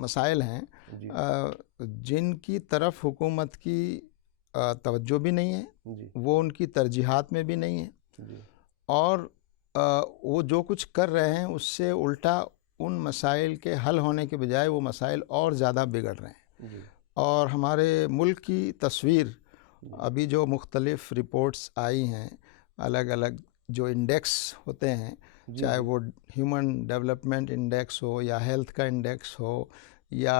مسائل ہیں جی جن کی طرف حکومت کی توجہ بھی نہیں ہے، جی وہ ان کی ترجیحات میں بھی نہیں ہے، جی اور وہ جو کچھ کر رہے ہیں اس سے الٹا ان مسائل کے حل ہونے کے بجائے وہ مسائل اور زیادہ بگڑ رہے ہیں۔ جی اور ہمارے ملک کی تصویر ابھی جو مختلف رپورٹس آئی ہیں، الگ الگ جو انڈیکس ہوتے ہیں، جی چاہے وہ ہیومن ڈیولپمنٹ انڈیکس ہو یا ہیلتھ کا انڈیکس ہو یا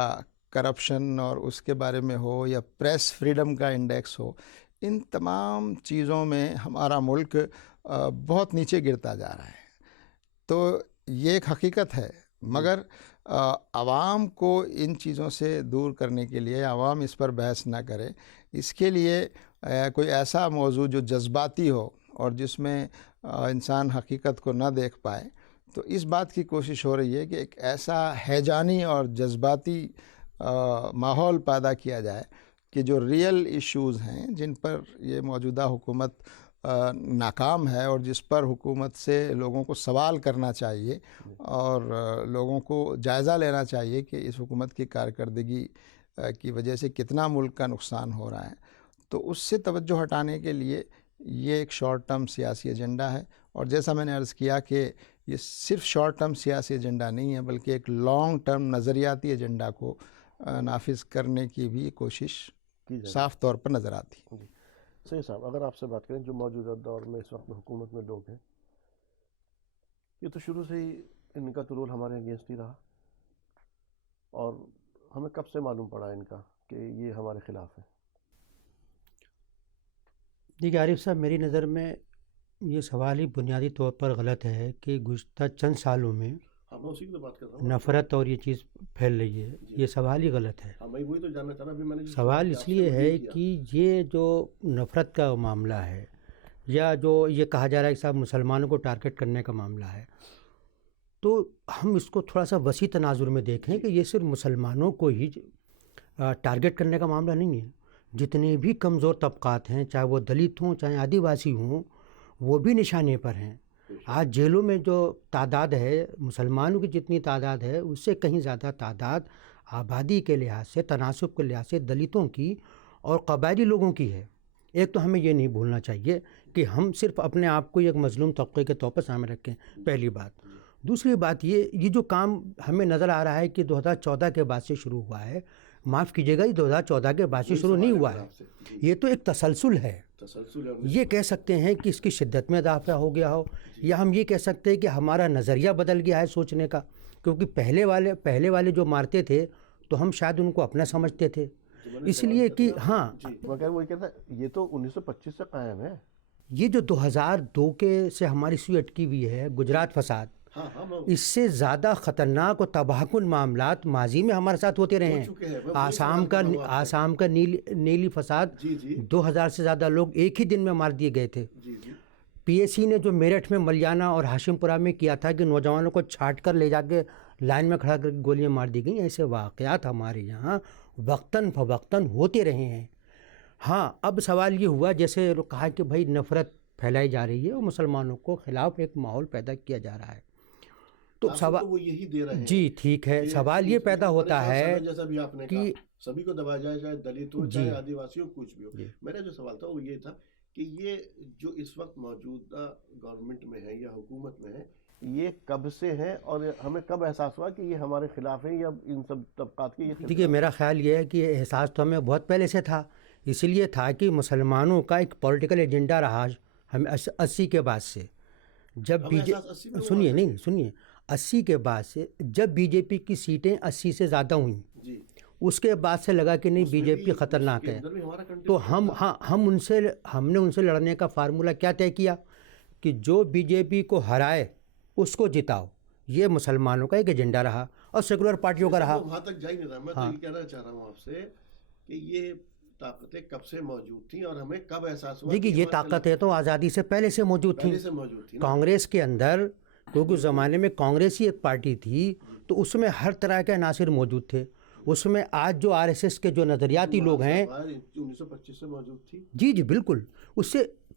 کرپشن اور اس کے بارے میں ہو یا پریس فریڈم کا انڈیکس ہو، ان تمام چیزوں میں ہمارا ملک بہت نیچے گرتا جا رہا ہے۔ تو یہ ایک حقیقت ہے، مگر عوام کو ان چیزوں سے دور کرنے کے لیے، عوام اس پر بحث نہ کرے، اس کے لیے کوئی ایسا موضوع جو جذباتی ہو اور جس میں انسان حقیقت کو نہ دیکھ پائے، تو اس بات کی کوشش ہو رہی ہے کہ ایک ایسا ہیجانی اور جذباتی ماحول پیدا کیا جائے کہ جو ریئل ایشوز ہیں، جن پر یہ موجودہ حکومت ناکام ہے اور جس پر حکومت سے لوگوں کو سوال کرنا چاہیے اور لوگوں کو جائزہ لینا چاہیے کہ اس حکومت کی کارکردگی کی وجہ سے کتنا ملک کا نقصان ہو رہا ہے، تو اس سے توجہ ہٹانے کے لیے یہ ایک شارٹ ٹرم سیاسی ایجنڈا ہے۔ اور جیسا میں نے عرض کیا کہ یہ صرف شارٹ ٹرم سیاسی ایجنڈا نہیں ہے، بلکہ ایک لانگ ٹرم نظریاتی ایجنڈا کو نافذ کرنے کی بھی کوشش صاف طور پر نظر آتی ہے۔ جی صحیح صاحب، اگر آپ سے بات کریں جو موجودہ دور میں اس وقت حکومت میں لوگ ہیں، یہ تو شروع سے ہی ان کا تو رول ہمارے اگینسٹ ہی رہا، اور ہمیں کب سے معلوم پڑا ان کا کہ یہ ہمارے خلاف ہے؟ دیکھیے عارف صاحب، میری نظر میں یہ سوال ہی بنیادی طور پر غلط ہے کہ گزشتہ چند سالوں میں میں اسی کی تو بات کر رہا ہوں، نفرت اور یہ چیز پھیل رہی ہے۔ یہ سوال ہی غلط ہے۔ میں وہی تو جاننا چاہ رہا، ابھی میں نے سوال اس لیے ہے کہ یہ جو نفرت کا معاملہ ہے یا جو یہ کہا جا رہا ہے کہ صاحب مسلمانوں کو ٹارگٹ کرنے کا معاملہ ہے، تو ہم اس کو تھوڑا سا وسیع تناظر میں دیکھیں کہ یہ صرف مسلمانوں کو ہی ٹارگٹ کرنے کا معاملہ نہیں ہے۔ جتنے بھی کمزور طبقات ہیں، چاہے وہ دلت ہوں چاہے آدیواسی ہوں، وہ بھی نشانے پر ہیں۔ آج جیلوں میں جو تعداد ہے مسلمانوں کی جتنی تعداد ہے، اس سے کہیں زیادہ تعداد آبادی کے لحاظ سے، تناسب کے لحاظ سے دلتوں کی اور قبائلی لوگوں کی ہے۔ ایک تو ہمیں یہ نہیں بھولنا چاہیے کہ ہم صرف اپنے آپ کو ایک مظلوم طبقے کے طور پر سامنے رکھیں، پہلی بات۔ دوسری بات یہ جو کام ہمیں نظر آ رہا ہے کہ 2014 کے بعد سے شروع ہوا ہے، معاف کیجیے گا، یہ 2014 کے بعد سے شروع نہیں ہوا ہے، یہ تو ایک تسلسل ہے۔ یہ کہہ سکتے ہیں کہ اس کی شدت میں اضافہ ہو گیا ہو، یا ہم یہ کہہ سکتے ہیں کہ ہمارا نظریہ بدل گیا ہے سوچنے کا، کیونکہ پہلے والے جو مارتے تھے تو ہم شاید ان کو اپنا سمجھتے تھے، اس لیے کہ ہاں مگر وہ کہتا ہے یہ تو 1925 سے قائم ہے۔ یہ جو 2002 کے سے ہماری سوئی اٹکی ہوئی ہے گجرات فساد، اس سے زیادہ خطرناک اور تباہ کن معاملات ماضی میں ہمارے ساتھ ہوتے رہے ہیں۔ آسام کا نیلی فساد، 2000 سے زیادہ لوگ ایک ہی دن میں مار دیے گئے تھے۔ پی ایس سی نے جو میرٹھ میں ملیانہ اور ہاشم پورہ میں کیا تھا کہ نوجوانوں کو چھانٹ کر لے جا کے لائن میں کھڑا کر کے گولیاں مار دی گئیں، ایسے واقعات ہمارے یہاں وقتاً فوقتاً ہوتے رہے ہیں۔ ہاں، اب سوال یہ ہوا جیسے کہا کہ بھائی نفرت پھیلائی جا رہی ہے اور مسلمانوں کو خلاف ایک ماحول پیدا کیا جا رہا ہے، تو سوال وہ یہی دے رہے ہیں۔ جی ٹھیک ہے، سوال یہ پیدا ہوتا ہے جیسا بھی آپ نے کہا سبھی کو دبایا جائے، چاہے دلت ہو چاہے آدیواسی ہو، کچھ بھی ہو۔ میرا جو سوال تھا وہ یہ تھا کہ یہ جو اس وقت موجودہ گورنمنٹ میں ہے یا حکومت میں ہے، یہ کب سے ہے اور ہمیں کب احساس ہوا کہ یہ ہمارے خلاف ہیں یا ان سب طبقات کے؟ دیکھیے میرا خیال یہ ہے کہ یہ احساس تو ہمیں بہت پہلے سے تھا، اس لیے تھا کہ مسلمانوں کا ایک پولیٹیکل ایجنڈا رہا ہمیں 80 کے بعد سے، جب سنیے 80 کے بعد سے جب بی جے پی کی سیٹیں 80 سے زیادہ ہوئیں، اس کے بعد سے لگا کہ نہیں بی جے پی خطرناک ہے، تو ہم نے ان سے لڑنے کا فارمولہ کیا طے کیا کہ جو بی جے پی کو ہرائے اس کو جتاؤ۔ یہ مسلمانوں کا ایک ایجنڈا رہا اور سیکولر پارٹیوں کا رہا۔ وہاں تک جا ہی نہیں رہا، میں تو یہ کہنا چاہ رہا ہوں آپ سے کہ یہ طاقتیں کب سے موجود تھیں اور ہمیں کب احساس ہوا؟ دیکھیے یہ طاقتیں تو آزادی سے پہلے سے موجود تھیں، کانگریس کے اندر، کیونکہ اس زمانے میں کانگریس ہی ایک پارٹی تھی تو اس میں ہر طرح کے عناصر موجود تھے۔ اس میں آج جو آر ایس ایس کے جو نظریاتی لوگ ہیں 1925 سے موجود تھی۔ جی بالکل، اس سے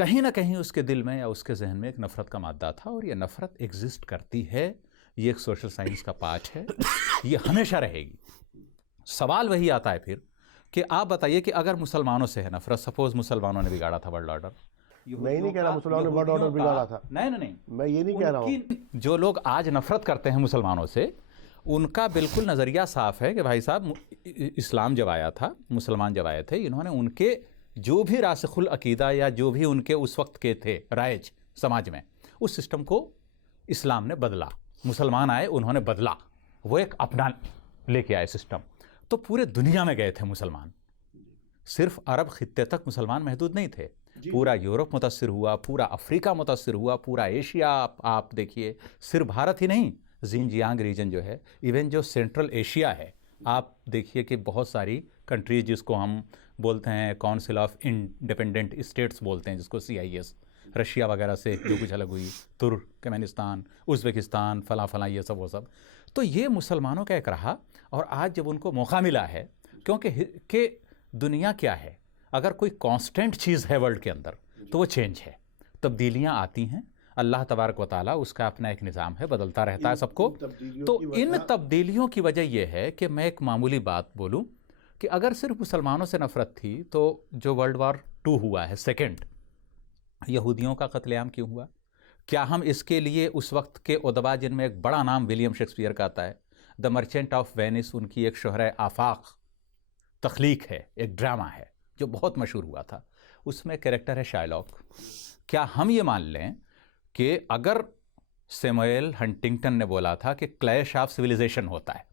کہیں نہ کہیں اس کے دل میں یا اس کے ذہن میں ایک نفرت کا مادہ تھا، اور یہ نفرت ایگزسٹ کرتی ہے، یہ ایک سوشل سائنس کا پارٹ ہے، یہ ہمیشہ رہے گی۔ سوال وہی آتا ہے پھر کہ آپ بتائیے کہ اگر مسلمانوں سے ہے نفرت، سپوز مسلمانوں نے بگاڑا تھا ورلڈ آرڈر، میں یہ نہیں کہہ رہا مسلمانوں نے ورلڈ آرڈر بگاڑا تھا، نہیں، میں یہ نہیں کہہ رہا ہوں۔ جو لوگ آج نفرت کرتے ہیں مسلمانوں سے، ان کا بالکل نظریہ صاف ہے کہ بھائی صاحب اسلام جب آیا تھا، مسلمان جب آئے تھے، انہوں نے ان کے جو بھی راسخ العقیدہ یا جو بھی ان کے اس وقت کے تھے رائج سماج میں، اس سسٹم کو اسلام نے بدلا۔ مسلمان آئے، انہوں نے بدلا، وہ ایک اپنا لے کے آئے سسٹم۔ تو پورے دنیا میں گئے تھے مسلمان، صرف عرب خطے تک مسلمان محدود نہیں تھے، پورا یورپ متاثر ہوا، پورا افریقہ متاثر ہوا، پورا ایشیا آپ دیکھیے، صرف بھارت ہی نہیں، زنجیانگ ریجن جو ہے، ایون جو سینٹرل ایشیا ہے، آپ دیکھیے کہ بہت ساری کنٹریز جس کو ہم بولتے ہیں کونسل آف انڈیپینڈنٹ اسٹیٹس بولتے ہیں، جس کو CIS، رشیا وغیرہ سے جو کچھ الگ ہوئی، ترکمانستان، ازبکستان، فلاں فلاں، یہ سب وہ سب، تو یہ مسلمانوں کا ایک رہا۔ اور آج جب ان کو موقع ملا ہے، کیونکہ کہ دنیا کیا ہے، اگر کوئی کانسٹنٹ چیز ہے ورلڈ کے اندر تو وہ چینج ہے، تبدیلیاں آتی ہیں، اللہ تبارک و تعالیٰ اس کا اپنا ایک نظام ہے، بدلتا رہتا ہے سب کو۔ تو ان تبدیلیوں کی وجہ یہ ہے کہ میں ایک معمولی بات بولوں کہ اگر صرف مسلمانوں سے نفرت تھی تو جو ورلڈ وار 2 ہوا ہے، سیکنڈ، یہودیوں کا قتل عام کیوں ہوا؟ کیا ہم اس کے لیے اس وقت کے ادبا، جن میں ایک بڑا نام ولیم شیکسپیئر کا آتا ہے، دا مرچنٹ آف وینس، ان کی ایک شہرہ آفاق تخلیق ہے، ایک ڈرامہ ہے جو بہت مشہور ہوا تھا، اس میں کریکٹر ہے شائلاک۔ کیا ہم یہ مان لیں کہ اگر سیموئل ہنٹنگٹن نے بولا تھا کہ کلیش آف سویلائزیشن ہوتا ہے،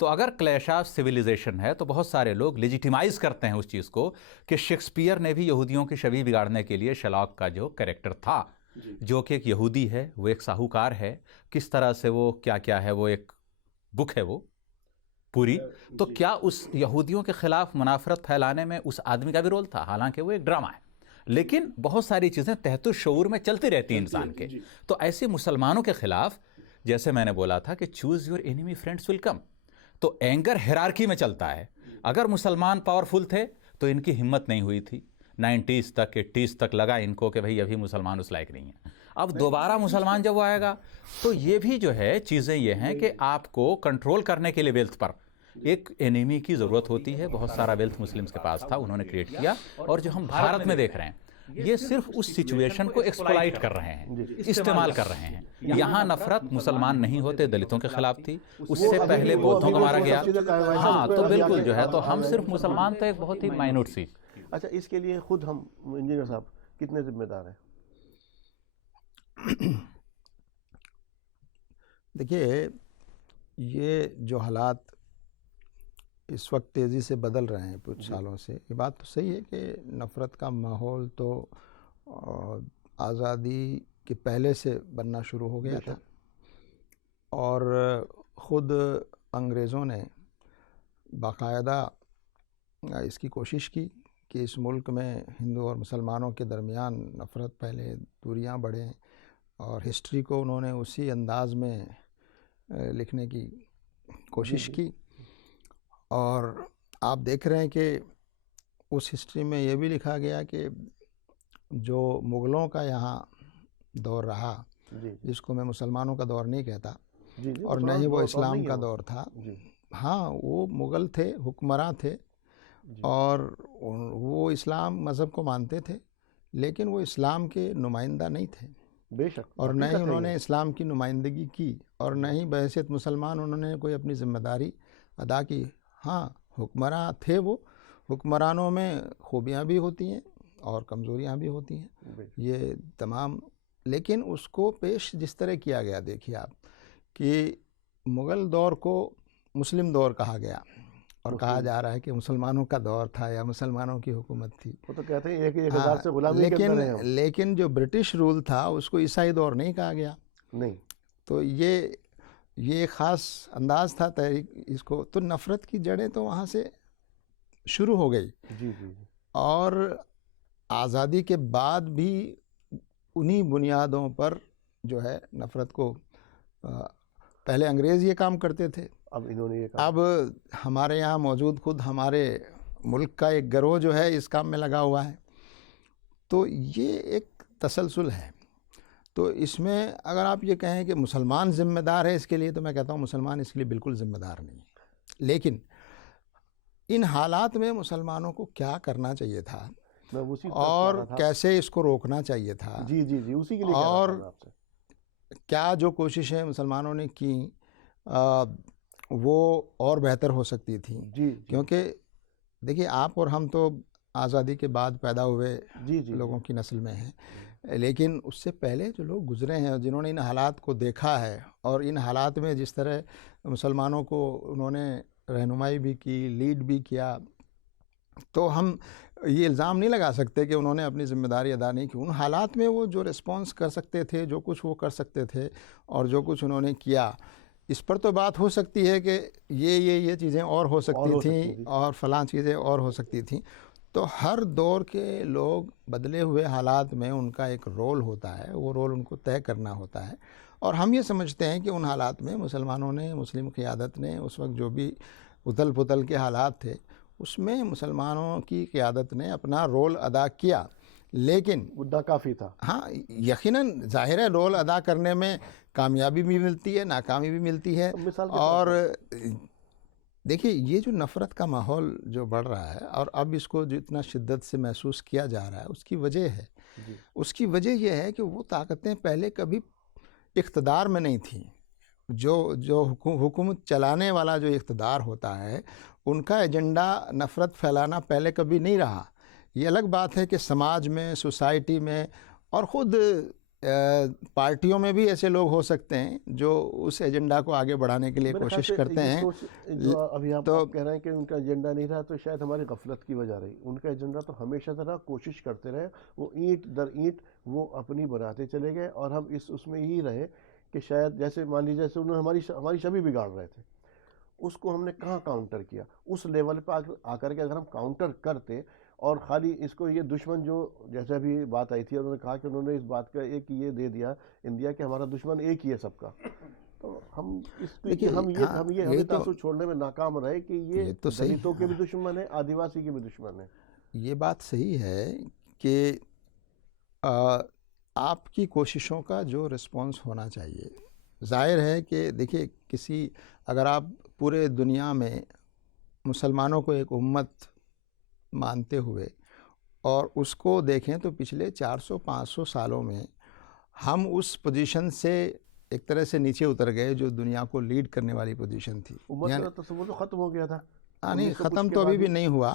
تو اگر کلیش آف سویلائزیشن ہے تو بہت سارے لوگ لیجیٹیمائز کرتے ہیں اس چیز کو کہ شیکسپیئر نے بھی یہودیوں کی شبیہ بگاڑنے کے لیے شائلاک کا جو کریکٹر تھا، جو کہ ایک یہودی ہے، وہ ایک ساہوکار ہے، کس طرح سے وہ کیا ہے، وہ ایک بک ہے وہ پوری، تو کیا اس یہودیوں کے خلاف منافرت پھیلانے میں اس آدمی کا بھی رول تھا؟ حالانکہ وہ ایک ڈرامہ ہے، لیکن بہت ساری چیزیں تحت الشعور میں چلتی رہتی ہیں انسان کے۔ تو ایسے مسلمانوں کے خلاف، جیسے میں نے بولا تھا کہ چوز یور انیمی فرینڈز ول کم، تو اینگر ہیرارکی میں چلتا ہے۔ اگر مسلمان پاورفل تھے تو ان کی ہمت نہیں ہوئی تھی، 90s تک 80s تک لگا ان کو کہ بھئی ابھی مسلمان اس لائق نہیں ہیں۔ اب دوبارہ مسلمان جب وہ آئے گا تو یہ بھی جو ہے چیزیں یہ ہیں کہ آپ کو کنٹرول کرنے کے لیے ویلتھ پر ایک اینیمی کی ضرورت ہوتی ہے۔ بہت سارا ویلتھ مسلمز کے پاس تھا، انہوں نے کریٹ کیا، اور جو ہم بھارت میں دیکھ رہے ہیں یہ صرف اس سچویشن کو ایکسپلائٹ کر رہے ہیں، استعمال کر رہے ہیں۔ یہاں نفرت مسلمان نہیں ہوتے دلتوں کے خلاف تھی، اس سے پہلے بودھوں کو مارا گیا، ہاں، تو بالکل جو ہے، تو ہم صرف مسلمان تو ایک بہت ہی مائنوٹ سی۔ اچھا، اس کے لیے خود ہم انجینئر صاحب کتنے ذمہ دار ہیں؟ دیکھیے، یہ جو حالات اس وقت تیزی سے بدل رہے ہیں کچھ سالوں سے، یہ بات تو صحیح ہے کہ نفرت کا ماحول تو آزادی کے پہلے سے بننا شروع ہو گیا تھا، اور خود انگریزوں نے باقاعدہ اس کی کوشش کی کہ اس ملک میں ہندو اور مسلمانوں کے درمیان نفرت پہلے، دوریاں بڑھیں، اور ہسٹری کو انہوں نے اسی انداز میں لکھنے کی کوشش کی۔ اور آپ دیکھ رہے ہیں کہ اس ہسٹری میں یہ بھی لکھا گیا کہ جو مغلوں کا یہاں دور رہا، جس کو میں مسلمانوں کا دور نہیں کہتا، اور نہ ہی وہ اسلام کا دور تھا، ہاں، وہ مغل تھے، حکمراں تھے، اور وہ اسلام مذہب کو مانتے تھے، لیکن وہ اسلام کے نمائندہ نہیں تھے، بے شک، اور نہ ہی انہوں نے اسلام کی نمائندگی کی، اور نہ ہی بحیثیت مسلمان انہوں نے کوئی اپنی ذمہ داری ادا کی۔ ہاں، حکمراں تھے، وہ حکمرانوں میں خوبیاں بھی ہوتی ہیں اور کمزوریاں بھی ہوتی ہیں، یہ تمام، لیکن اس کو پیش جس طرح کیا گیا، دیکھیے آپ کہ مغل دور کو مسلم دور کہا گیا، اور کہا جا رہا ہے کہ مسلمانوں کا دور تھا یا مسلمانوں کی حکومت تھی، وہ تو کہتے ہیں ایک ہزار سے غلامی کے اندر ہیں ہم۔ لیکن جو برٹش رول تھا اس کو عیسائی دور نہیں کہا گیا، نہیں، تو یہ ایک خاص انداز تھا تحریک اس کو، تو نفرت کی جڑیں تو وہاں سے شروع ہو گئی، اور آزادی کے بعد بھی انہی بنیادوں پر جو ہے نفرت کو، پہلے انگریز یہ کام کرتے تھے، اب انہوں نے یہ کام، اب ہمارے یہاں موجود خود ہمارے ملک کا ایک گروہ جو ہے اس کام میں لگا ہوا ہے، تو یہ ایک تسلسل ہے. تو اس میں اگر آپ یہ کہیں کہ مسلمان ذمہ دار ہے اس کے لیے، تو میں کہتا ہوں مسلمان اس کے لیے بالکل ذمہ دار نہیں ہے. لیکن ان حالات میں مسلمانوں کو کیا کرنا چاہیے تھا اور کیسے اس کو روکنا چاہیے تھا، جی اسی کے لیے اور کیا جو کوششیں مسلمانوں نے کی وہ اور بہتر ہو سکتی تھیں. کیونکہ دیکھیے آپ اور ہم تو آزادی کے بعد پیدا ہوئے لوگوں کی نسل میں ہیں، لیکن اس سے پہلے جو لوگ گزرے ہیں جنہوں نے ان حالات کو دیکھا ہے، اور ان حالات میں جس طرح مسلمانوں کو انہوں نے رہنمائی بھی کی، لیڈ بھی کیا، تو ہم یہ الزام نہیں لگا سکتے کہ انہوں نے اپنی ذمہ داری ادا نہیں کی. ان حالات میں وہ جو رسپانس کر سکتے تھے، جو کچھ وہ کر سکتے تھے اور جو کچھ انہوں نے کیا، اس پر تو بات ہو سکتی ہے کہ یہ چیزیں اور ہو سکتی تھیں اور فلاں چیزیں اور ہو سکتی تھیں. تو ہر دور کے لوگ بدلے ہوئے حالات میں ان کا ایک رول ہوتا ہے، وہ رول ان کو طے کرنا ہوتا ہے. اور ہم یہ سمجھتے ہیں کہ ان حالات میں مسلمانوں نے، مسلم قیادت نے اس وقت جو بھی اتھل پتھل کے حالات تھے اس میں مسلمانوں کی قیادت نے اپنا رول ادا کیا. لیکن مدعا کافی تھا. ہاں یقیناً ظاہر ہے رول ادا کرنے میں کامیابی بھی ملتی ہے، ناکامی بھی ملتی ہے. اور دیکھیے یہ جو نفرت کا ماحول جو بڑھ رہا ہے اور اب اس کو جتنا شدت سے محسوس کیا جا رہا ہے، اس کی وجہ ہے، اس کی وجہ یہ ہے کہ وہ طاقتیں پہلے کبھی اقتدار میں نہیں تھیں. جو حکومت چلانے والا جو اقتدار ہوتا ہے ان کا ایجنڈا نفرت پھیلانا پہلے کبھی نہیں رہا. یہ الگ بات ہے کہ سماج میں، سوسائٹی میں اور خود پارٹیوں میں بھی ایسے لوگ ہو سکتے ہیں جو اس ایجنڈا کو آگے بڑھانے کے لیے کوشش کرتے ہیں. جو ابھی آپ کہہ رہے ہیں کہ ان کا ایجنڈا نہیں رہا، تو شاید ہماری غفلت کی وجہ رہی. ان کا ایجنڈا تو ہمیشہ سے رہا، کوشش کرتے رہے، وہ اینٹ در اینٹ وہ اپنی بناتے چلے گئے. اور ہم اس میں ہی رہے کہ شاید جیسے مان لیجیے جیسے انہوں نے ہماری شبی بگاڑ رہے تھے، اس کو ہم نے کہاں کاؤنٹر کیا. اس لیول پہ آ کر کے اگر ہم کاؤنٹر کرتے اور خالی اس کو یہ دشمن جو جیسے ابھی بات آئی تھی، انہوں نے کہا کہ انہوں نے اس بات کا ایک یہ دے دیا انڈیا کہ ہمارا دشمن ایک ہی ہے سب کا، تو ہم ہمیں تاثر چھوڑنے میں ناکام رہے کہ یہ دلتوں کے بھی دشمن ہے، آدیواسی کے بھی دشمن ہے. یہ بات صحیح ہے کہ آپ کی کوششوں کا جو رسپانس ہونا چاہیے. ظاہر ہے کہ دیکھیے اگر آپ پورے دنیا میں مسلمانوں کو ایک امت مانتے ہوئے اور اس کو دیکھیں تو پچھلے 400-500 سالوں میں ہم اس پوزیشن سے ایک طرح سے نیچے اتر گئے جو دنیا کو لیڈ کرنے والی پوزیشن تھی. امت کا تصور تو ختم ہو گیا تھا. نہیں، ختم تو ابھی بھی نہیں ہوا،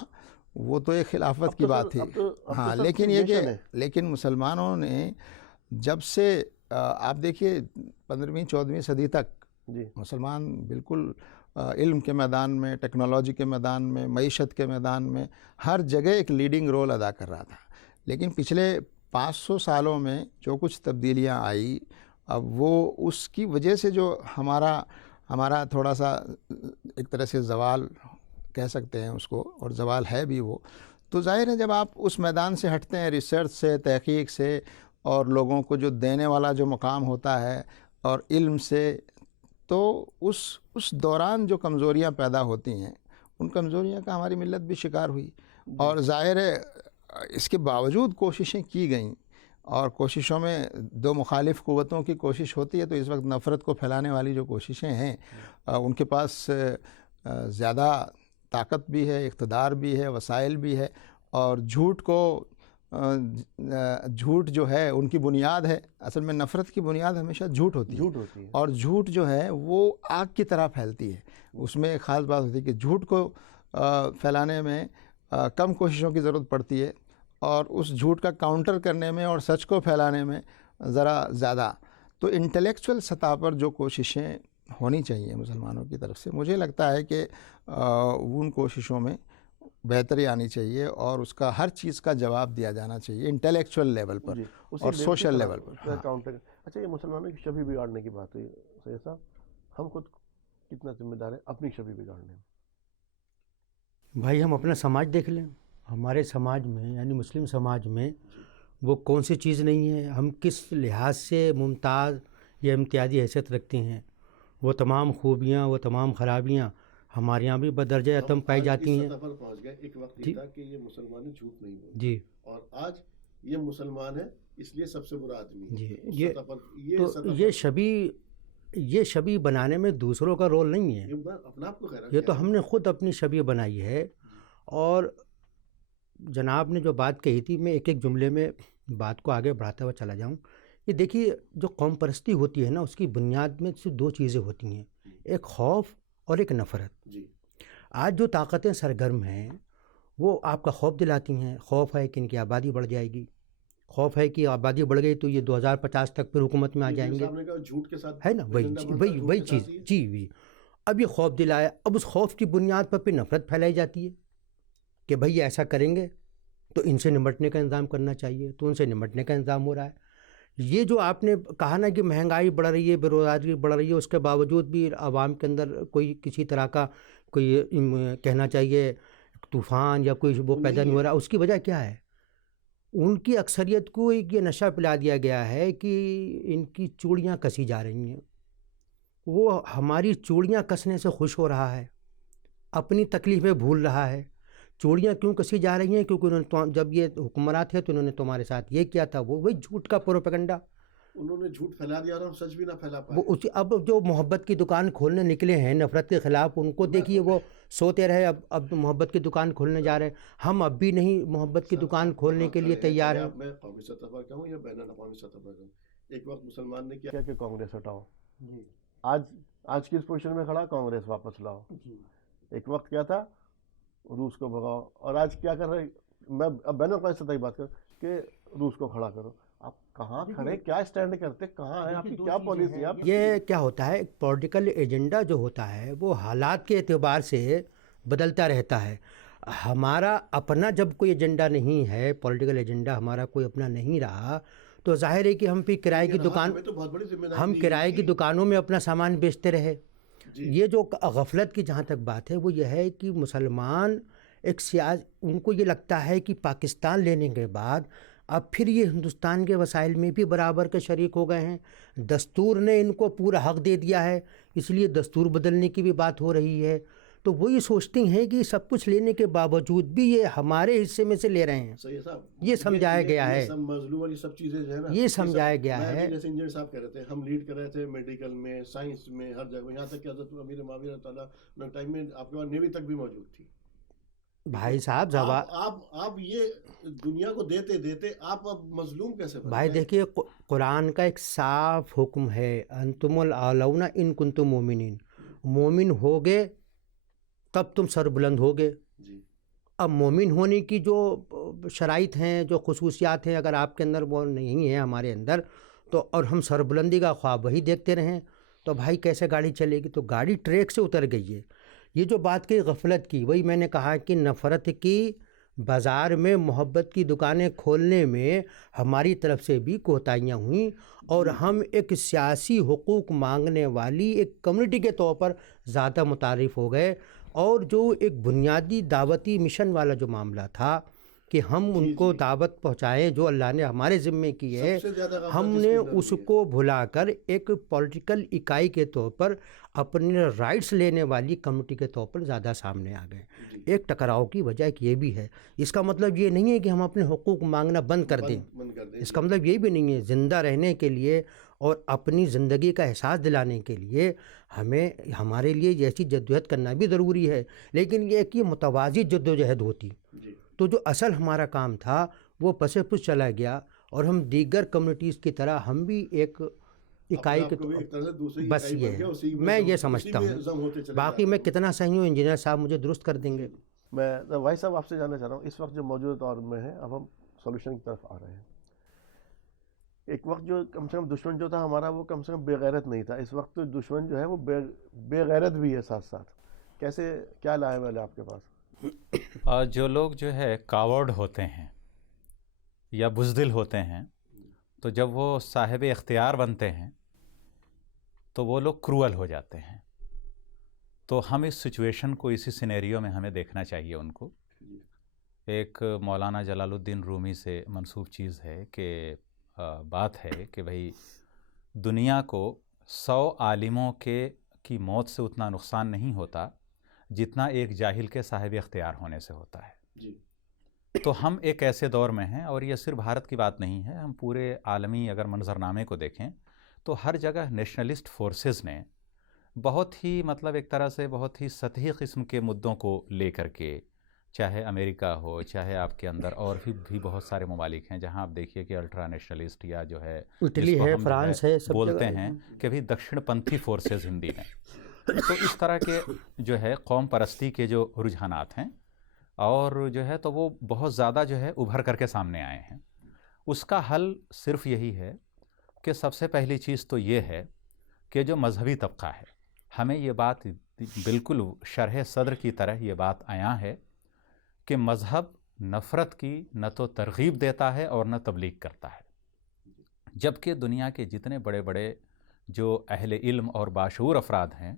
وہ تو ایک خلافت کی بات تھی. ہاں لیکن مسلمانوں نے جب سے آپ دیکھیے 15ویں-14ویں صدی تک مسلمان بالکل علم کے میدان میں، ٹیکنالوجی کے میدان میں، معیشت کے میدان میں ہر جگہ ایک لیڈنگ رول ادا کر رہا تھا. لیکن پچھلے 500 سالوں میں جو کچھ تبدیلیاں آئی، اب وہ اس کی وجہ سے جو ہمارا تھوڑا سا ایک طرح سے زوال کہہ سکتے ہیں اس کو، اور زوال ہے بھی وہ. تو ظاہر ہے جب آپ اس میدان سے ہٹتے ہیں، ریسرچ سے، تحقیق سے، اور لوگوں کو جو دینے والا جو مقام ہوتا ہے اور علم سے، تو اس دوران جو کمزوریاں پیدا ہوتی ہیں ان کمزوریاں کا ہماری ملت بھی شکار ہوئی. اور ظاہر ہے اس کے باوجود کوششیں کی گئیں، اور کوششوں میں دو مخالف قوتوں کی کوشش ہوتی ہے. تو اس وقت نفرت کو پھیلانے والی جو کوششیں ہیں ان کے پاس زیادہ طاقت بھی ہے، اقتدار بھی ہے، وسائل بھی ہے. اور جھوٹ جو ہے ان کی بنیاد ہے. اصل میں نفرت کی بنیاد ہمیشہ جھوٹ ہوتی ہے، اور جھوٹ جو ہے وہ آگ کی طرح پھیلتی ہے. اس میں ایک خاص بات ہوتی ہے کہ جھوٹ کو پھیلانے میں کم کوششوں کی ضرورت پڑتی ہے، اور اس جھوٹ کا کاؤنٹر کرنے میں اور سچ کو پھیلانے میں ذرا زیادہ. تو انٹلیکچوئل سطح پر جو کوششیں ہونی چاہیے مسلمانوں کی طرف سے، مجھے لگتا ہے کہ ان کوششوں میں بہتری آنی چاہیے، اور اس کا ہر چیز کا جواب دیا جانا چاہیے انٹلیکچوئل لیول پر اور سوشل لیول پر. اچھا، یہ مسلمانوں کی شبی بگاڑنے کی بات ہوئی سید صاحب، ہم خود کتنا ذمہ دار ہیں اپنی شبی بگاڑنے میں؟ بھائی ہم اپنا سماج دیکھ لیں. ہمارے سماج میں یعنی مسلم سماج میں وہ کون سی چیز نہیں ہے، ہم کس لحاظ سے ممتاز یا امتیازی حیثیت رکھتے ہیں. وہ تمام خوبیاں، وہ تمام خرابیاں ہمارے یہاں بھی بدرجہ اتم پائی جاتی ہیں. پہنچ گئے. ایک وقت تھا کہ یہ مسلمان جھوٹ نہیں بولتے، جی، اور آج یہ مسلمان ہے اس لیے سب سے برا آدمی ہے. جی اس یہ سطح پر تو سطح یہ شبیہ بنانے میں دوسروں کا رول نہیں ہے، یہ اپنا آپ کو خیر یہ تو ہم نے خود اپنی شبیہ بنائی ہے. اور جناب نے جو بات کہی تھی، میں ایک ایک جملے میں بات کو آگے بڑھاتا ہوا چلا جاؤں. یہ دیکھیے جو قوم پرستی ہوتی ہے نا، اس کی بنیاد میں صرف دو چیزیں ہوتی ہیں، ایک خوف اور ایک نفرت. جی آج جو طاقتیں سرگرم ہیں وہ آپ کا خوف دلاتی ہیں. خوف ہے کہ ان کی آبادی بڑھ جائے گی، خوف ہے کہ آبادی بڑھ گئی تو یہ 2050 تک پھر حکومت میں آ جائیں گے، جھوٹ کے ساتھ ہے نا. وہی چیز جی. اب یہ خوف دلایا، اب اس خوف کی بنیاد پر پھر نفرت پھیلائی جاتی ہے کہ بھئی ایسا کریں گے تو ان سے نمٹنے کا انتظام کرنا چاہیے، تو ان سے نمٹنے کا انتظام ہو رہا ہے. یہ جو آپ نے کہا نا کہ مہنگائی بڑھ رہی ہے، بے روزگاری بڑھ رہی ہے، اس کے باوجود بھی عوام کے اندر کوئی کسی طرح کا کوئی کہنا چاہیے طوفان یا کوئی وہ پیدا نہیں ہو رہا. اس کی وجہ کیا ہے؟ ان کی اکثریت کو ایک یہ نشہ پلا دیا گیا ہے کہ ان کی چوڑیاں کسی جا رہی ہیں. وہ ہماری چوڑیاں کسنے سے خوش ہو رہا ہے، اپنی تکلیفیں بھول رہا ہے. چوڑیاں کیوں کسی جا رہی ہیں؟ کیونکہ انہوں نے جب یہ حکمرات تھے تو انہوں نے تمہارے ساتھ یہ کیا تھا. وہی جھوٹ کا پروپیگنڈا انہوں نے جھوٹ پھیلا دیا اور ہم سچ بھی نہ پھیلا پائے. اب جو محبت کی دکان کھولنے نکلے ہیں نفرت کے خلاف، ان کو دیکھیے وہ سوتے رہے، اب محبت کی دکان کھولنے جا رہے ہیں. ہم اب بھی نہیں محبت کی دکان کھولنے کے لیے تیار ہیں. میں قومی سطح پر کہوں یا بین الاقوامی سطح پر کہوں، ایک وقت مسلمان نے کیا کہ کانگریس ہٹاؤ، آج کس پوزیشن میں کھڑا؟ کانگریس واپس لاؤ. ایک وقت کیا تھا؟ روس کو بھگاؤ. اور آج کیا کر رہے؟ میں اب بین الاقوامی سطح کی بات کروں کہ روس کو کھڑا کرو. آپ کہاں کھڑے، کیا اسٹینڈ کرتے، کہاں ہے آپ کی کیا پالیسی ہے؟ یہ کیا ہوتا ہے، ایک پولیٹیکل ایجنڈا جو ہوتا ہے وہ حالات کے اعتبار سے بدلتا رہتا ہے. ہمارا اپنا جب کوئی ایجنڈا نہیں ہے، پولیٹیکل ایجنڈا ہمارا کوئی اپنا نہیں رہا، تو ظاہر ہے کہ ہم پھر کرائے کی دکان، ہم کرائے کی دکانوں میں اپنا سامان بیچتے رہے. یہ جو غفلت کی جہاں تک بات ہے وہ یہ ہے کہ مسلمان ایک ان کو یہ لگتا ہے کہ پاکستان لینے کے بعد اب پھر یہ ہندوستان کے وسائل میں بھی برابر کے شریک ہو گئے ہیں. دستور نے ان کو پورا حق دے دیا ہے، اس لیے دستور بدلنے کی بھی بات ہو رہی ہے. تو وہ یہ سوچتی ہیں کہ سب کچھ لینے کے باوجود بھی یہ ہمارے حصے میں سے لے رہے ہیں. یہ سمجھایا گیا ہے، یہ سمجھایا گیا ہے. جیسے انجینئر صاحب کہہ رہے تھے، ہم لیڈ کر رہے تھے میڈیکل میں، سائنس میں، ہر جگہ، یہاں تک کہ حضرت امیر معاویہ رضی اللہ عنہ ٹائم میں آپ کے پاس نیوی تک بھی موجود تھی. بھائی صاحب آپ یہ دنیا کو دیتے دیتے آپ اب مظلوم کیسے بن بھائی گئے؟ دیکھیے قرآن کا ایک صاف حکم ہے، انتم الاعلون ان کنتم مومنین. مومن ہوگے تب تم سر بلند ہوگے. اب مومن ہونے کی جو شرائط ہیں، جو خصوصیات ہیں، اگر آپ کے اندر وہ نہیں ہیں ہمارے اندر، تو اور ہم سربلندی کا خواب وہی دیکھتے رہیں تو بھائی کیسے گاڑی چلے گی؟ تو گاڑی ٹریک سے اتر گئی ہے. یہ جو بات کی غفلت کی، وہی میں نے کہا کہ نفرت کی بازار میں محبت کی دکانیں کھولنے میں ہماری طرف سے بھی کوتاہیاں ہوئیں، اور ہم ایک سیاسی حقوق مانگنے والی ایک کمیونٹی کے طور پر زیادہ متعارف ہو گئے. اور جو ایک بنیادی دعوتی مشن والا جو معاملہ تھا کہ ہم ان کو دعوت پہنچائیں جو اللہ نے ہمارے ذمے کی ہے، ہم نے اس کو بھلا کر ایک پولیٹیکل اکائی کے طور پر اپنے رائٹس لینے والی کمیونٹی کے طور پر زیادہ سامنے آ گئے. ایک ٹکراؤ کی وجہ یہ بھی ہے. اس کا مطلب یہ نہیں ہے کہ ہم اپنے حقوق مانگنا بند کر دیں، اس کا مطلب یہ بھی نہیں ہے. زندہ رہنے کے لیے اور اپنی زندگی کا احساس دلانے کے لیے ہمارے لیے ایسی جدوجہد کرنا بھی ضروری ہے، لیکن یہ کہ متوازی جدوجہد ہوتی تو جو اصل ہمارا کام تھا وہ پسے پس چلا گیا، اور ہم دیگر کمیونٹیز کی طرح ہم بھی ایک اکائی کے بس یہ میں یہ سمجھتا ہوں. باقی میں کتنا صحیح ہوں انجینئر صاحب مجھے درست کر دیں گے. میں بھائی صاحب آپ سے جاننا چاہ رہا ہوں، اس وقت جو موجودہ دور میں ہے، اب ہم سولوشن کی طرف آ رہے ہیں. ایک وقت جو کم سے کم دشمن جو تھا ہمارا وہ کم سے کم بے غیرت نہیں تھا، اس وقت دشمن جو ہے وہ بے غیرت بھی ہے ساتھ ساتھ. کیسے، کیا لائے والے آپ کے پاس؟ جو لوگ جو ہے کاورڈ ہوتے ہیں یا بزدل ہوتے ہیں، تو جب وہ صاحب اختیار بنتے ہیں تو وہ لوگ کروئل ہو جاتے ہیں. تو ہم اس سچویشن کو، اسی سینیریو میں ہمیں دیکھنا چاہیے ان کو. ایک مولانا جلال الدین رومی سے منسوب چیز ہے کہ بات ہے کہ بھئی دنیا کو 100 عالموں کی موت سے اتنا نقصان نہیں ہوتا جتنا ایک جاہل کے صاحب اختیار ہونے سے ہوتا ہے. تو ہم ایک ایسے دور میں ہیں، اور یہ صرف بھارت کی بات نہیں ہے، ہم پورے عالمی اگر منظرنامے کو دیکھیں تو ہر جگہ نیشنلسٹ فورسز نے بہت ہی مطلب ایک طرح سے بہت ہی سطحی قسم کے مدعوں کو لے کر کے، چاہے امریکہ ہو، چاہے آپ کے اندر اور بھی بہت سارے ممالک ہیں جہاں آپ دیکھیے کہ الٹرا نیشنلسٹ یا جو ہے اٹلی جس کو ہے، ہم جو فرانس ہے، سب بولتے جگہ ہیں کہ بھی دکشن پنتھی فورسز ہندی میں، تو اس طرح کے جو ہے قوم پرستی کے جو رجحانات ہیں اور جو ہے تو وہ بہت زیادہ جو ہے ابھر کر کے سامنے آئے ہیں. اس کا حل صرف یہی ہے کہ سب سے پہلی چیز تو یہ ہے کہ جو مذہبی طبقہ ہے، ہمیں یہ بات بالکل شرح صدر کی طرح یہ بات عیاں ہے کہ مذہب نفرت کی نہ تو ترغیب دیتا ہے اور نہ تبلیغ کرتا ہے، جبکہ دنیا کے جتنے بڑے بڑے جو اہل علم اور باشعور افراد ہیں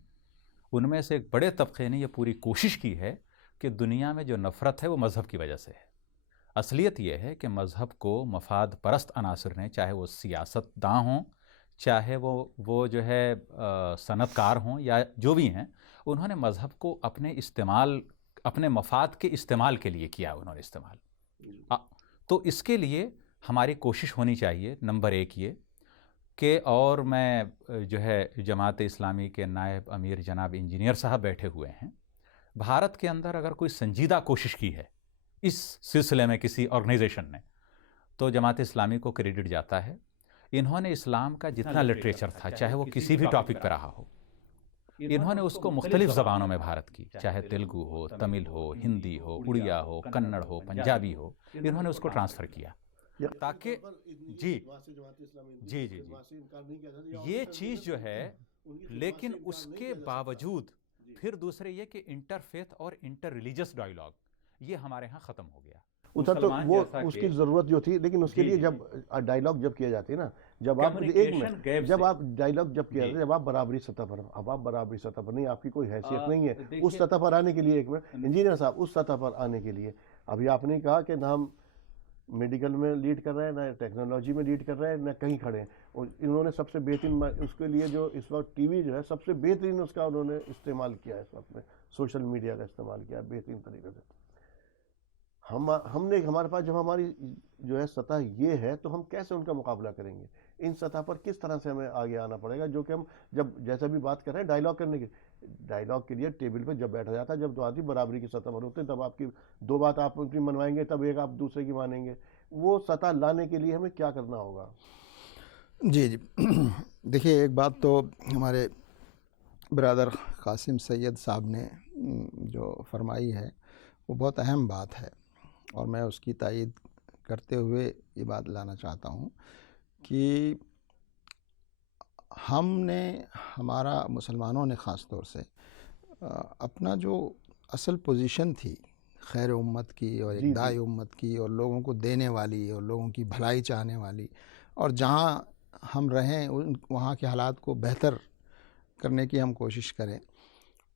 ان میں سے ایک بڑے طبقے نے یہ پوری کوشش کی ہے کہ دنیا میں جو نفرت ہے وہ مذہب کی وجہ سے ہے. اصلیت یہ ہے کہ مذہب کو مفاد پرست عناصر نے، چاہے وہ سیاست داں ہوں، چاہے وہ جو ہے صنعت کار ہوں یا جو بھی ہیں، انہوں نے مذہب کو اپنے مفاد کے استعمال کے لیے کیا انہوں نے استعمال. تو اس کے لیے ہماری کوشش ہونی چاہیے نمبر ایک یہ کہ، اور میں جو ہے جماعت اسلامی کے نائب امیر جناب انجینئر صاحب بیٹھے ہوئے ہیں، بھارت کے اندر اگر کوئی سنجیدہ کوشش کی ہے اس سلسلے میں کسی آرگنائزیشن نے تو جماعت اسلامی کو کریڈٹ جاتا ہے. انہوں نے اسلام کا جتنا لٹریچر تھا، چاہے وہ کسی بھی ٹاپک پہ رہا ہو، انہوں نے اس کو مختلف زبانوں میں بھارت کی، چاہے تیلگو ہو، تمل ہو، ہندی ہو، اڑیا ہو، کنڑ ہو، پنجابی ہو، انہوں نے اس کو ٹرانسفر کیا تاکہ جی یہ چیز جو ہے. لیکن اس کے باوجود پھر دوسرے یہ کہ انٹر فیتھ اور انٹر ریلیجس ڈائیلاگ یہ ہمارے ہاں ختم ہو گیا. ادھر تو وہ اس کی ضرورت جو تھی، لیکن اس کے لیے جب ڈائیلاگ جب کیا جاتی ہے نا، جب آپ ایک منٹ، جب آپ ڈائیلاگ جب کیا جاتا ہے، جب آپ برابری سطح پر، اب آپ برابری سطح پر نہیں، آپ کی کوئی حیثیت نہیں ہے اس سطح پر آنے کے لیے. ایک منٹ انجینئر صاحب، اس سطح پر آنے کے لیے ابھی آپ نے کہا کہ نہ ہم میڈیکل میں لیڈ کر رہے ہیں، نہ ٹیکنالوجی میں لیڈ کر رہے ہیں، نہ کہیں کھڑے ہیں، اور انہوں نے سب سے بہترین اس کے لیے جو اس وقت ٹی وی جو ہے سب سے بہترین اس کا انہوں نے استعمال کیا ہے، اس وقت میں سوشل میڈیا کا استعمال کیا بہترین طریقے سے. ہم نے ہمارے پاس جب ہماری جو ہے سطح یہ ہے تو ہم کیسے ان کا مقابلہ کریں گے؟ ان سطح پر کس طرح سے ہمیں آگے آنا پڑے گا؟ جو کہ ہم جب جیسا بھی بات کر رہے ہیں ڈائیلاگ کرنے کی، ڈائیلاگ کے لیے ٹیبل پہ جب بیٹھا جاتا ہے، جب دو آدمی برابری کی سطح پر ہوتے ہیں تب آپ کی دو بات آپ ان کی منوائیں گے، تب ایک آپ دوسرے کی مانیں گے. وہ سطح لانے کے لیے ہمیں کیا کرنا ہوگا؟ جی دیکھیے، ایک بات تو ہمارے برادر قاسم سید صاحب نے جو فرمائی ہے وہ بہت اہم بات ہے، اور میں اس کی تائید کرتے ہوئے یہ بات لانا چاہتا ہوں کہ ہمارا مسلمانوں نے خاص طور سے اپنا جو اصل پوزیشن تھی خیر امت کی اور ایک دائی امت کی اور لوگوں کو دینے والی اور لوگوں کی بھلائی چاہنے والی، اور جہاں ہم رہیں وہاں کے حالات کو بہتر کرنے کی ہم کوشش کریں،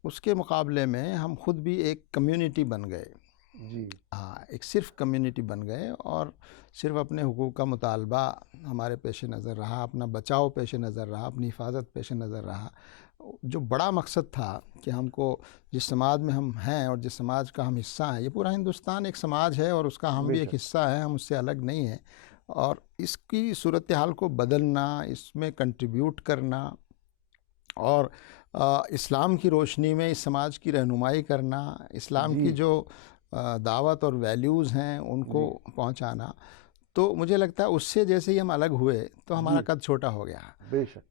اس کے مقابلے میں ہم خود بھی ایک کمیونٹی بن گئے. ایک صرف کمیونٹی بن گئے اور صرف اپنے حقوق کا مطالبہ ہمارے پیش نظر رہا، اپنا بچاؤ پیش نظر رہا، اپنی حفاظت پیش نظر رہا. جو بڑا مقصد تھا کہ ہم کو جس سماج میں ہم ہیں اور جس سماج کا ہم حصہ ہیں، یہ پورا ہندوستان ایک سماج ہے اور اس کا ہم بھی ایک حصہ ہیں، ہم اس سے الگ نہیں ہیں، اور اس کی صورتحال کو بدلنا، اس میں کنٹریبیوٹ کرنا اور اسلام کی روشنی میں اس سماج کی رہنمائی کرنا، اسلام کی جو دعوت اور ویلیوز ہیں ان کو پہنچانا. تو مجھے لگتا ہے اس سے جیسے ہی ہم الگ ہوئے تو ہمارا قد چھوٹا ہو گیا.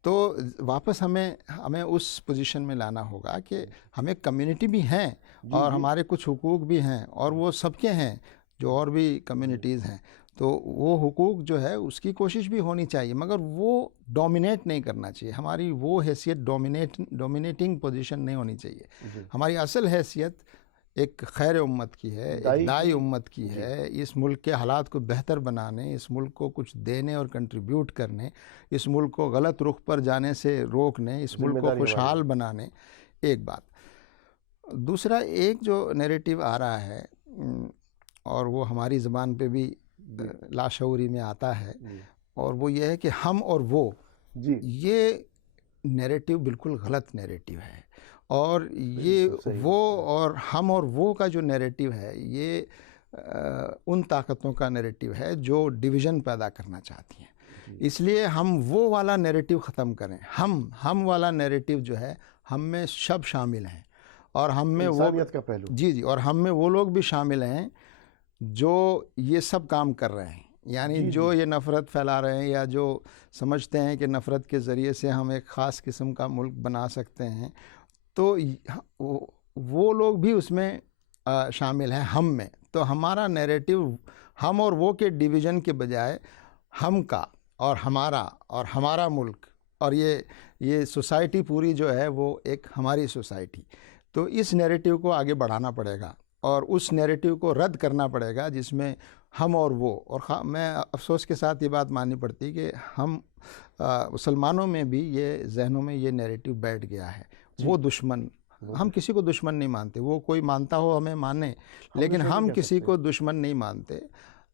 تو واپس ہمیں اس پوزیشن میں لانا ہوگا کہ ہمیں کمیونٹی بھی ہیں اور ہمارے کچھ حقوق بھی ہیں، اور وہ سب کے ہیں جو اور بھی کمیونٹیز ہیں. تو وہ حقوق جو ہے اس کی کوشش بھی ہونی چاہیے، مگر وہ ڈومینیٹ نہیں کرنا چاہیے. ہماری وہ حیثیت ڈومینیٹنگ پوزیشن نہیں ہونی چاہیے. ہماری اصل حیثیت ایک خیر امت کی ہے، ایک دائی امت کی ہے، اس ملک کے حالات کو بہتر بنانے، اس ملک کو کچھ دینے اور کنٹریبیوٹ کرنے، اس ملک کو غلط رخ پر جانے سے روکنے، اس ملک کو خوشحال بنانے. ایک بات. دوسرا، ایک جو نیریٹو آ رہا ہے اور وہ ہماری زبان پہ بھی لاشعوری میں آتا ہے، اور وہ یہ ہے کہ ہم اور وہ، یہ نیریٹو بالکل غلط نیریٹو ہے. اور یہ وہ اور ہم اور وہ کا جو نیریٹو ہے، یہ ان طاقتوں کا نیریٹو ہے جو ڈویژن پیدا کرنا چاہتی ہیں. اس لیے ہم وہ والا نیریٹو ختم کریں. ہم والا نیریٹو جو ہے ہم میں سب شامل ہیں اور ہم میں وہ انسانیت کا پہلو. جی اور ہم میں وہ لوگ بھی شامل ہیں جو یہ سب کام کر رہے ہیں. یعنی جو یہ نفرت پھیلا رہے ہیں یا جو سمجھتے ہیں کہ نفرت کے ذریعے سے ہم ایک خاص قسم کا ملک بنا سکتے ہیں, تو وہ لوگ بھی اس میں شامل ہیں ہم میں. تو ہمارا نیریٹو ہم اور وہ کے ڈویژن کے بجائے ہم کا اور ہمارا ملک اور یہ سوسائٹی پوری جو ہے وہ ایک ہماری سوسائٹی. تو اس نیریٹو کو آگے بڑھانا پڑے گا اور اس نیریٹو کو رد کرنا پڑے گا جس میں ہم اور وہ. اور میں افسوس کے ساتھ یہ بات ماننی پڑتی کہ ہم مسلمانوں میں بھی یہ ذہنوں میں یہ نیریٹو بیٹھ گیا ہے. وہ دشمن, ہم کسی کو دشمن نہیں مانتے. وہ کوئی مانتا ہو ہمیں مانے, لیکن ہم کسی کو دشمن نہیں مانتے.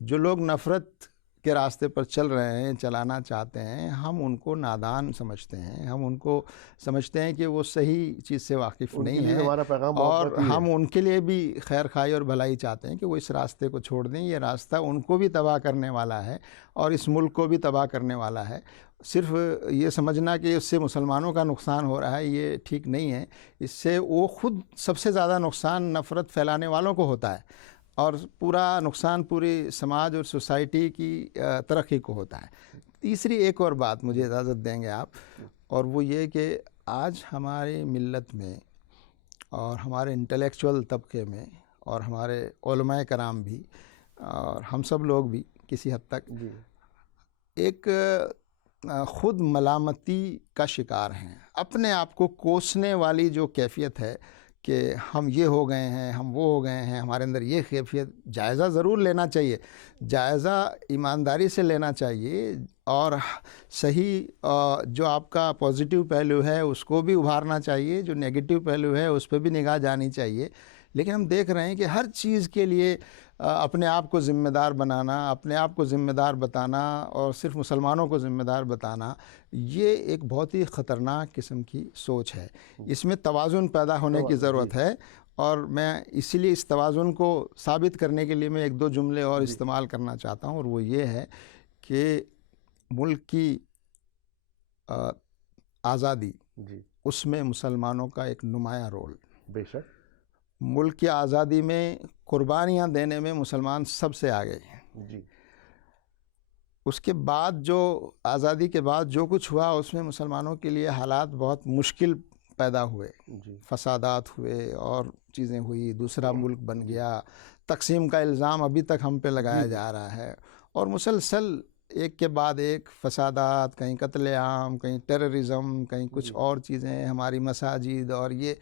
جو لوگ نفرت کے راستے پر چل رہے ہیں, چلانا چاہتے ہیں, ہم ان کو نادان سمجھتے ہیں. ہم ان کو سمجھتے ہیں کہ وہ صحیح چیز سے واقف نہیں ہیں اور ہم ان کے لیے بھی خیر خواہی اور بھلائی چاہتے ہیں کہ وہ اس راستے کو چھوڑ دیں. یہ راستہ ان کو بھی تباہ کرنے والا ہے اور اس ملک کو بھی تباہ کرنے والا ہے. صرف یہ سمجھنا کہ اس سے مسلمانوں کا نقصان ہو رہا ہے یہ ٹھیک نہیں ہے. اس سے وہ خود سب سے زیادہ نقصان نفرت پھیلانے والوں کو ہوتا ہے اور پورا نقصان پوری سماج اور سوسائٹی کی ترقی کو ہوتا ہے. تیسری ایک اور بات مجھے اجازت دیں گے آپ, اور وہ یہ کہ آج ہماری ملت میں اور ہمارے انٹلیکچوئل طبقے میں اور ہمارے علماء کرام بھی اور ہم سب لوگ بھی کسی حد تک ایک خود ملامتی کا شکار ہیں. اپنے آپ کو کوسنے والی جو کیفیت ہے کہ ہم یہ ہو گئے ہیں, ہم وہ ہو گئے ہیں, ہمارے اندر یہ کیفیت. جائزہ ضرور لینا چاہیے, جائزہ ایمانداری سے لینا چاہیے اور صحیح جو آپ کا پازیٹیو پہلو ہے اس کو بھی ابھارنا چاہیے, جو نیگیٹو پہلو ہے اس پہ بھی نگاہ جانی چاہیے. لیکن ہم دیکھ رہے ہیں کہ ہر چیز کے لیے اپنے آپ کو ذمہ دار بنانا, اپنے آپ کو ذمہ دار بتانا اور صرف مسلمانوں کو ذمہ دار بتانا, یہ ایک بہت ہی خطرناک قسم کی سوچ ہے. اس میں توازن پیدا ہونے کی ضرورت ہے اور میں اسی لیے اس توازن کو ثابت کرنے کے لیے میں ایک دو جملے اور استعمال کرنا چاہتا ہوں, اور وہ یہ ہے کہ ملک کی آزادی اس میں مسلمانوں کا ایک نمایاں رول. بے شک ملک کی آزادی میں قربانیاں دینے میں مسلمان سب سے آگے ہیں. اس کے بعد جو آزادی کے بعد جو کچھ ہوا اس میں مسلمانوں کے لیے حالات بہت مشکل پیدا ہوئے. فسادات ہوئے اور چیزیں ہوئی, دوسرا ملک بن گیا. تقسیم کا الزام ابھی تک ہم پہ لگایا جا رہا ہے اور مسلسل ایک کے بعد ایک فسادات, کہیں قتل عام, کہیں ٹیررزم, کہیں کچھ اور چیزیں, ہماری مساجد. اور یہ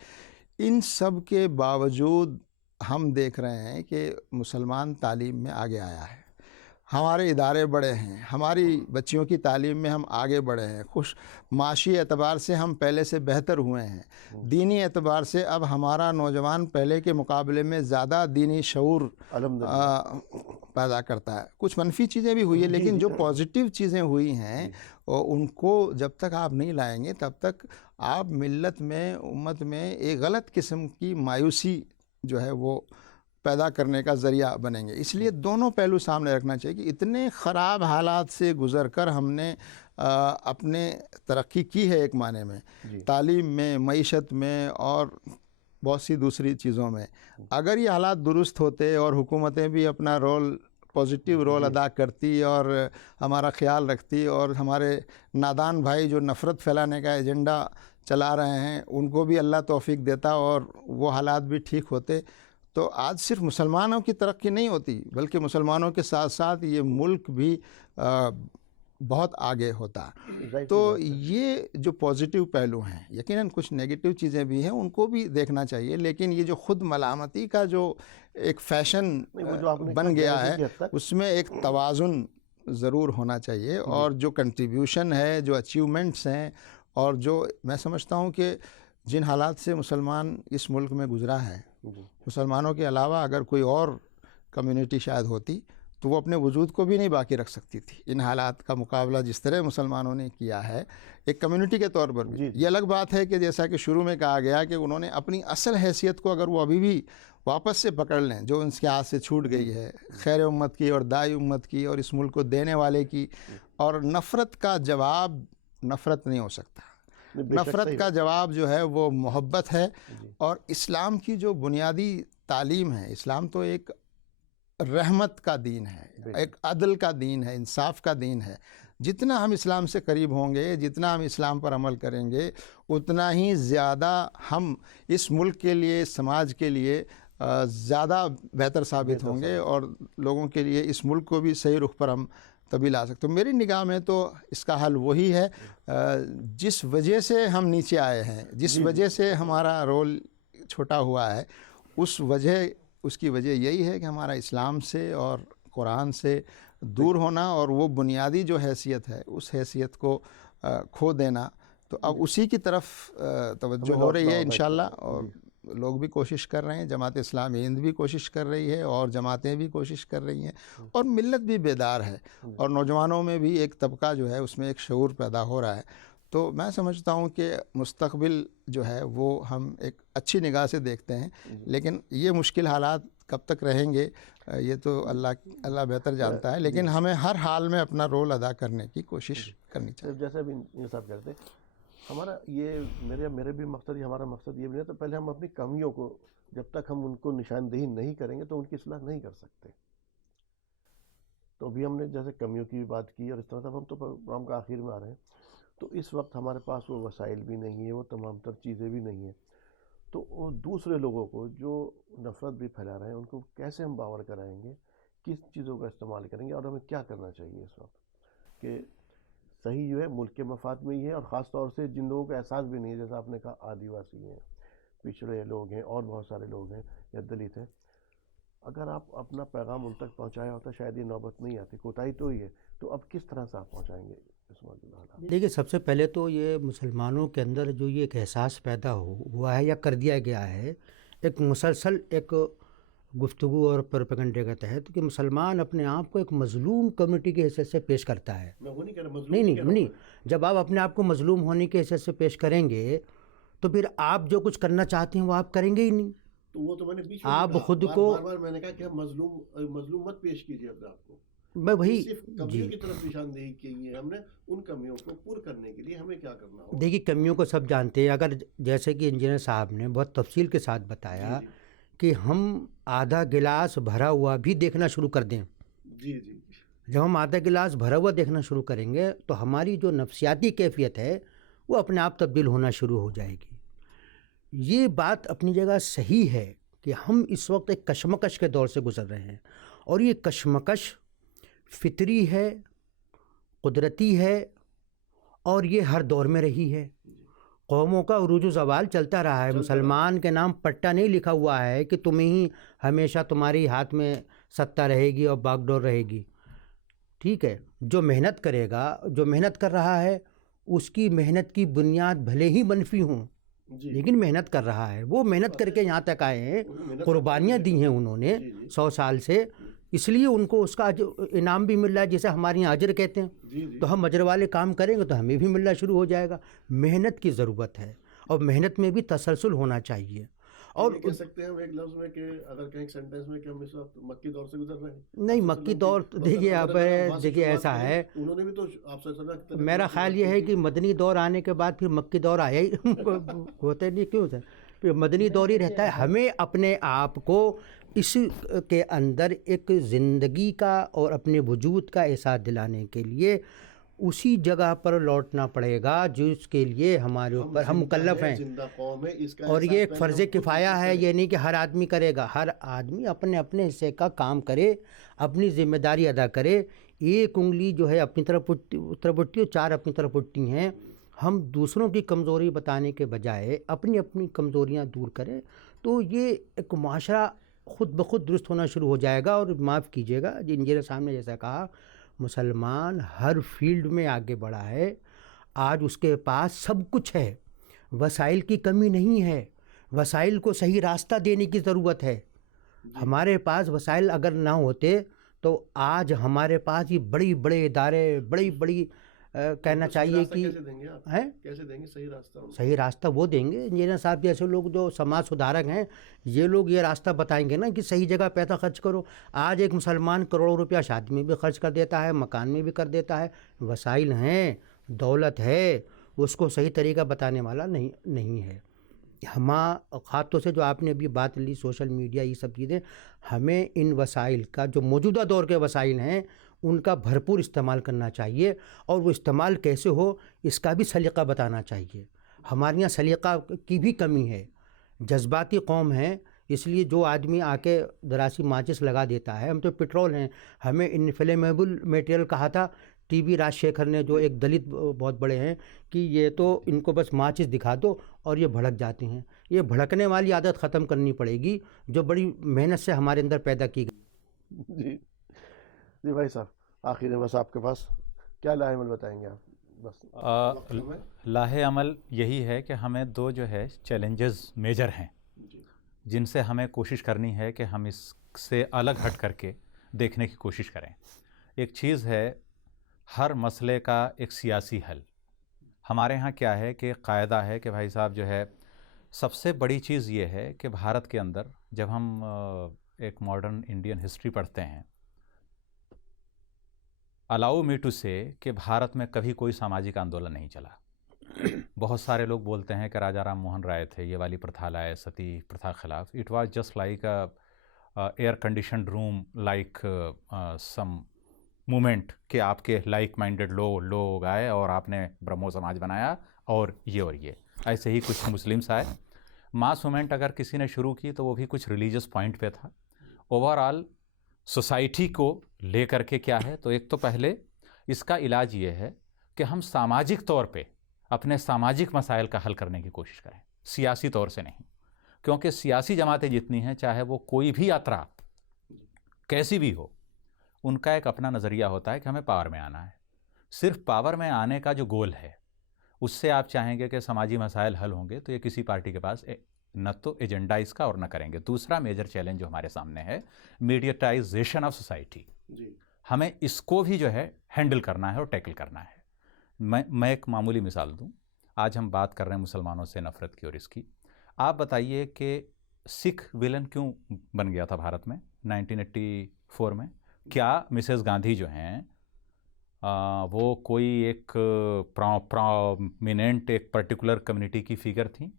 ان سب کے باوجود ہم دیکھ رہے ہیں کہ مسلمان تعلیم میں آگے آیا ہے, ہمارے ادارے بڑے ہیں, ہماری بچیوں کی تعلیم میں ہم آگے بڑھے ہیں, معاشی اعتبار سے ہم پہلے سے بہتر ہوئے ہیں, دینی اعتبار سے اب ہمارا نوجوان پہلے کے مقابلے میں زیادہ دینی شعور پیدا کرتا ہے. کچھ منفی چیزیں بھی ہوئی ہیں لیکن جو پازیٹیو چیزیں ہوئی ہیں ان کو جب تک آپ نہیں لائیں گے تب تک آپ ملت میں, امت میں ایک غلط قسم کی مایوسی جو ہے وہ پیدا کرنے کا ذریعہ بنیں گے. اس لیے دونوں پہلو سامنے رکھنا چاہیے کہ اتنے خراب حالات سے گزر کر ہم نے اپنے ترقی کی ہے ایک معنی میں, تعلیم میں, معیشت میں اور بہت سی دوسری چیزوں میں. اگر یہ حالات درست ہوتے اور حکومتیں بھی اپنا رول, پازیٹیو رول ادا کرتی اور ہمارا خیال رکھتی اور ہمارے نادان بھائی جو نفرت پھیلانے کا ایجنڈا چلا رہے ہیں ان کو بھی اللہ توفیق دیتا اور وہ حالات بھی ٹھیک ہوتے, تو آج صرف مسلمانوں کی ترقی نہیں ہوتی بلکہ مسلمانوں کے ساتھ ساتھ یہ ملک بھی بہت آگے ہوتا. تو یہ جو پازیٹیو پہلو ہیں, یقیناً کچھ نیگیٹو چیزیں بھی ہیں ان کو بھی دیکھنا چاہیے, لیکن یہ جو خود ملامتی کا جو ایک فیشن بن گیا ہے اس میں ایک توازن ضرور ہونا چاہیے. اور جو کنٹریبیوشن ہے, جو اچیومنٹس ہیں اور جو میں سمجھتا ہوں کہ جن حالات سے مسلمان اس ملک میں گزرا ہے, مسلمانوں کے علاوہ اگر کوئی اور کمیونٹی شاید ہوتی تو وہ اپنے وجود کو بھی نہیں باقی رکھ سکتی تھی. ان حالات کا مقابلہ جس طرح مسلمانوں نے کیا ہے ایک کمیونٹی کے طور پر بھی. یہ الگ بات ہے کہ جیسا کہ شروع میں کہا گیا کہ انہوں نے اپنی اصل حیثیت کو, اگر وہ ابھی بھی واپس سے پکڑ لیں جو ان کے ہاتھ سے چھوٹ گئی ہے، خیر امت کی اور دائی امت کی اور اس ملک کو دینے والے کی. اور نفرت کا جواب نفرت نہیں ہو سکتا. نفرت کا جواب جو ہے وہ محبت ہے. اور اسلام کی جو بنیادی تعلیم ہے، اسلام تو ایک رحمت کا دین ہے، ایک عدل کا دین ہے، انصاف کا دین ہے. جتنا ہم اسلام سے قریب ہوں گے، جتنا ہم اسلام پر عمل کریں گے، اتنا ہی زیادہ ہم اس ملک کے لیے، سماج کے لیے زیادہ بہتر ثابت ہوں گے اور لوگوں کے لیے اس ملک کو بھی صحیح رخ پر ہم تبھی لا سکتے. میری نگاہ میں تو اس کا حل وہی ہے جس وجہ سے ہم نیچے آئے ہیں، جس وجہ سے ہمارا رول چھوٹا ہوا ہے، اس کی وجہ یہی ہے کہ ہمارا اسلام سے اور قرآن سے دور ہونا اور وہ بنیادی جو حیثیت ہے اس حیثیت کو کھو دینا. تو اب اسی کی طرف توجہ ہو رہی ہے انشاءاللہ، اور لوگ بھی کوشش کر رہے ہیں. جماعت اسلامی ہند بھی کوشش کر رہی ہے اور جماعتیں بھی کوشش کر رہی ہیں اور ملت بھی بیدار ہے اور نوجوانوں میں بھی ایک طبقہ جو ہے اس میں ایک شعور پیدا ہو رہا ہے. تو میں سمجھتا ہوں کہ مستقبل جو ہے وہ ہم ایک اچھی نگاہ سے دیکھتے ہیں، لیکن یہ مشکل حالات کب تک رہیں گے یہ تو اللہ بہتر جانتا ہے، لیکن ہمیں ہر حال میں اپنا رول ادا کرنے کی کوشش کرنی چاہیے. جیسے ابھی یہ صاحب کہتے ہیں، ہمارا یہ میرے بھی مقصد، ہمارا مقصد یہ بھی ہے تو پہلے ہم اپنی کمیوں کو، جب تک ہم ان کو نشاندہی نہیں کریں گے تو ان کی اصلاح نہیں کر سکتے. تو ابھی ہم نے جیسے کمیوں کی بات کی اور اس طرح سے ہم تو پروگرام کا آخر میں آ رہے ہیں. تو اس وقت ہمارے پاس وہ وسائل بھی نہیں ہیں، وہ تمام تر چیزیں بھی نہیں ہیں. تو وہ دوسرے لوگوں کو جو نفرت بھی پھیلا رہے ہیں ان کو کیسے ہم باور کرائیں گے، کس چیزوں کا استعمال کریں گے اور ہمیں کیا کرنا چاہیے اس وقت کہ صحیح جو ہے ملک کے مفاد میں ہی ہے. اور خاص طور سے جن لوگوں کا احساس بھی نہیں ہے، جیسا آپ نے کہا آدیواسی ہیں، پچھڑے لوگ ہیں اور بہت سارے لوگ ہیں یا دلت ہیں، اگر آپ اپنا پیغام ان تک پہنچایا ہوتا شاید یہ نوبت نہیں آتی. کوتاہی تو ہی ہے. تو اب کس طرح سے آپ پہنچائیں گے اس موجودہ حالات؟ دیکھیے، سب سے پہلے تو یہ مسلمانوں کے اندر جو یہ ایک احساس پیدا ہوا ہے یا کر دیا گیا ہے ایک مسلسل ایک گفتگو اور پروپیگنڈے کے تحت کہ مسلمان اپنے آپ کو ایک مظلوم کمیونٹی کی حیثیت سے پیش کرتا ہے. نہیں، جب آپ اپنے آپ کو مظلوم ہونے کی حیثیت سے پیش کریں گے تو پھر آپ جو کچھ کرنا چاہتے ہیں وہ آپ کریں گے ہی نہیں. وہ تو میں نے بیچ میں آپ خود کو بار میں نے کہا کہ ہم مظلوم مت پیش کیجیے اپنے آپ کو. میں وہی صرف کمیوں کی طرف نشاندہی کی ہے ہم نے. ان کمیوں کو پور کرنے کے لیے ہمیں کیا کرنا ہوگا؟ دیکھیے، کمیوں کو سب جانتے ہیں. اگر جیسے کہ انجینئر صاحب نے بہت تفصیل کے ساتھ بتایا کہ ہم آدھا گلاس بھرا ہوا بھی دیکھنا شروع کر دیں. جب ہم آدھا گلاس بھرا ہوا دیکھنا شروع کریں گے تو ہماری جو نفسیاتی کیفیت ہے وہ اپنے آپ تبدیل ہونا شروع ہو جائے گی. یہ بات اپنی جگہ صحیح ہے کہ ہم اس وقت ایک کشمکش کے دور سے گزر رہے ہیں اور یہ کشمکش فطری ہے، قدرتی ہے اور یہ ہر دور میں رہی ہے. قوموں کا عروج و زوال چلتا رہا ہے. مسلمان کے نام پٹا نہیں لکھا ہوا ہے کہ تمہیں ہی ہمیشہ تمہاری ہاتھ میں ستہ رہے گی اور باغ ڈور رہے گی. ٹھیک ہے، جو محنت کرے گا، جو محنت کر رہا ہے، اس کی محنت کی بنیاد بھلے ہی منفی ہوں لیکن محنت کر رہا ہے. وہ محنت کر کے یہاں تک آئے ہیں، قربانیاں دی ہیں انہوں نے 100 سال سے، اس لیے ان کو اس کا انعام بھی مل رہا ہے جسے ہمارے یہاں اجر کہتے ہیں. تو ہم اجر والے کام کریں گے تو ہمیں بھی ملنا شروع ہو جائے گا. محنت کی ضرورت ہے اور محنت میں بھی تسلسل ہونا چاہیے. اور کہہ سکتے ہیں ہم ایک لفظ میں کہ اگر کہیں سینٹینس میں کہ ہم اس وقت مکی دور سے گزر رہے ہیں. نہیں، مکی دور دیکھیے ایسا ہے، انہوں نے بھی تو آپ سے میرا خیال یہ ہے کہ مدنی دور آنے کے بعد پھر مکی دور آیا ہی ہوتا نہیں. کیوں سر؟ پھر مدنی دور ہی رہتا ہے. ہمیں اپنے آپ کو اس کے اندر ایک زندگی کا اور اپنے وجود کا احساس دلانے کے لیے اسی جگہ پر لوٹنا پڑے گا جس کے لیے ہمارے اوپر ہم مکلف ہیں. اور یہ ایک فرض کفایہ ہے، یہ نہیں کہ ہر آدمی کرے گا. ہر آدمی اپنے اپنے حصے کا کام کرے، اپنی ذمہ داری ادا کرے. ایک انگلی جو ہے اپنی طرف اٹھتی اور 4 اپنی طرف اٹھتی ہیں. ہم دوسروں کی کمزوری بتانے کے بجائے اپنی اپنی کمزوریاں دور کریں تو یہ ایک معاشرہ خود بخود درست ہونا شروع ہو جائے گا. اور معاف کیجیے گا، انجینئر صاحب نے جیسا کہا، مسلمان ہر فیلڈ میں آگے بڑھا ہے. آج اس کے پاس سب کچھ ہے، وسائل کی کمی نہیں ہے. وسائل کو صحیح راستہ دینے کی ضرورت ہے. ہمارے پاس وسائل اگر نہ ہوتے تو آج ہمارے پاس یہ بڑے بڑے ادارے، بڑی بڑی کہنا چاہیے کہ ہیں کیسے دیں گے صحیح راستہ؟ صحیح راستہ وہ دیں گے، انجینئر صاحب جیسے لوگ جو سماج سدھارک ہیں، یہ لوگ یہ راستہ بتائیں گے نا کہ صحیح جگہ پیسہ خرچ کرو. آج ایک مسلمان کروڑوں روپیہ شادی میں بھی خرچ کر دیتا ہے، مکان میں بھی کر دیتا ہے، وسائل ہیں، دولت ہے، اس کو صحیح طریقہ بتانے والا نہیں ہے. خاص سے جو آپ نے ابھی بات لی سوشل میڈیا، یہ سب چیزیں، ہمیں ان وسائل کا جو موجودہ دور کے وسائل ہیں ان کا بھرپور استعمال کرنا چاہیے، اور وہ استعمال کیسے ہو اس کا بھی سلیقہ بتانا چاہیے. ہمارے یہاں سلیقہ کی بھی کمی ہے، جذباتی قوم ہے، اس لیے جو آدمی آ کے دراصل ماچس لگا دیتا ہے. ہم تو پٹرول ہیں، ہمیں انفلیمیبل میٹیریل کہا تھا ٹی بی راج شیکھر نے، جو ایک دلت بہت بڑے ہیں، کہ یہ تو ان کو بس ماچس دکھا دو اور یہ بھڑک جاتے ہیں. یہ بھڑکنے والی عادت ختم کرنی پڑے گی جو بڑی محنت سے ہمارے اندر پیدا کی گئی. جی بھائی صاحب، آخر میں بس آپ کے پاس کیا لاہ عمل بتائیں گے آپ؟ بس لاہ عمل یہی ہے کہ ہمیں دو جو ہے چیلنجز میجر ہیں جن سے ہمیں کوشش کرنی ہے کہ ہم اس سے الگ ہٹ کر کے دیکھنے کی کوشش کریں. ایک چیز ہے ہر مسئلے کا ایک سیاسی حل. ہمارے ہاں کیا ہے کہ قاعدہ ہے کہ بھائی صاحب جو ہے سب سے بڑی چیز یہ ہے کہ بھارت کے اندر جب ہم ایک ماڈرن انڈین ہسٹری پڑھتے ہیں، الاؤ می ٹو سے کہ بھارت میں کبھی کوئی ساماجک آندولن نہیں چلا. بہت سارے لوگ بولتے ہیں کہ راجا رام موہن رائے تھے، یہ والی پرتھا لائے، ستی پرتھا خلاف. It was just like year conditioned room, like some moment کہ آپ کے لائک مائنڈڈ لوگ آئے اور آپ نے برہمو سماج بنایا اور یہ ایسے ہی کچھ مسلمس آئے. ماس مومنٹ اگر کسی نے شروع کی تو وہ بھی کچھ ریلیجس پوائنٹ پہ تھا. اوور آل سوسائٹی کو لے کر کے کیا ہے، تو ایک تو پہلے اس کا علاج یہ ہے کہ ہم ساماجک طور پہ اپنے ساماجک مسائل کا حل کرنے کی کوشش کریں، سیاسی طور سے نہیں. کیونکہ سیاسی جماعتیں جتنی ہیں، چاہے وہ کوئی بھی اطراف کیسی بھی ہو، ان کا ایک اپنا نظریہ ہوتا ہے کہ ہمیں پاور میں آنا ہے. صرف پاور میں آنے کا جو گول ہے اس سے آپ چاہیں گے کہ سماجی مسائل حل ہوں گے، تو یہ کسی پارٹی کے پاس نہ تو ایجنڈا اس کا اور نہ کریں گے. دوسرا میجر چیلنج جو ہمارے سامنے ہے، میڈیٹائزیشن آف سوسائٹی. ہمیں اس کو بھی جو ہے ہینڈل کرنا ہے اور ٹیکل کرنا ہے. میں ایک معمولی مثال دوں. آج ہم بات کر رہے ہیں مسلمانوں سے نفرت کی اور اس کی. آپ بتائیے کہ سکھ ویلن کیوں بن گیا تھا بھارت میں 1984 میں؟ کیا مسز گاندھی جو ہیں وہ کوئی ایک پرومیننٹ ایک پرٹیکولر کمیونٹی کی فگر تھیں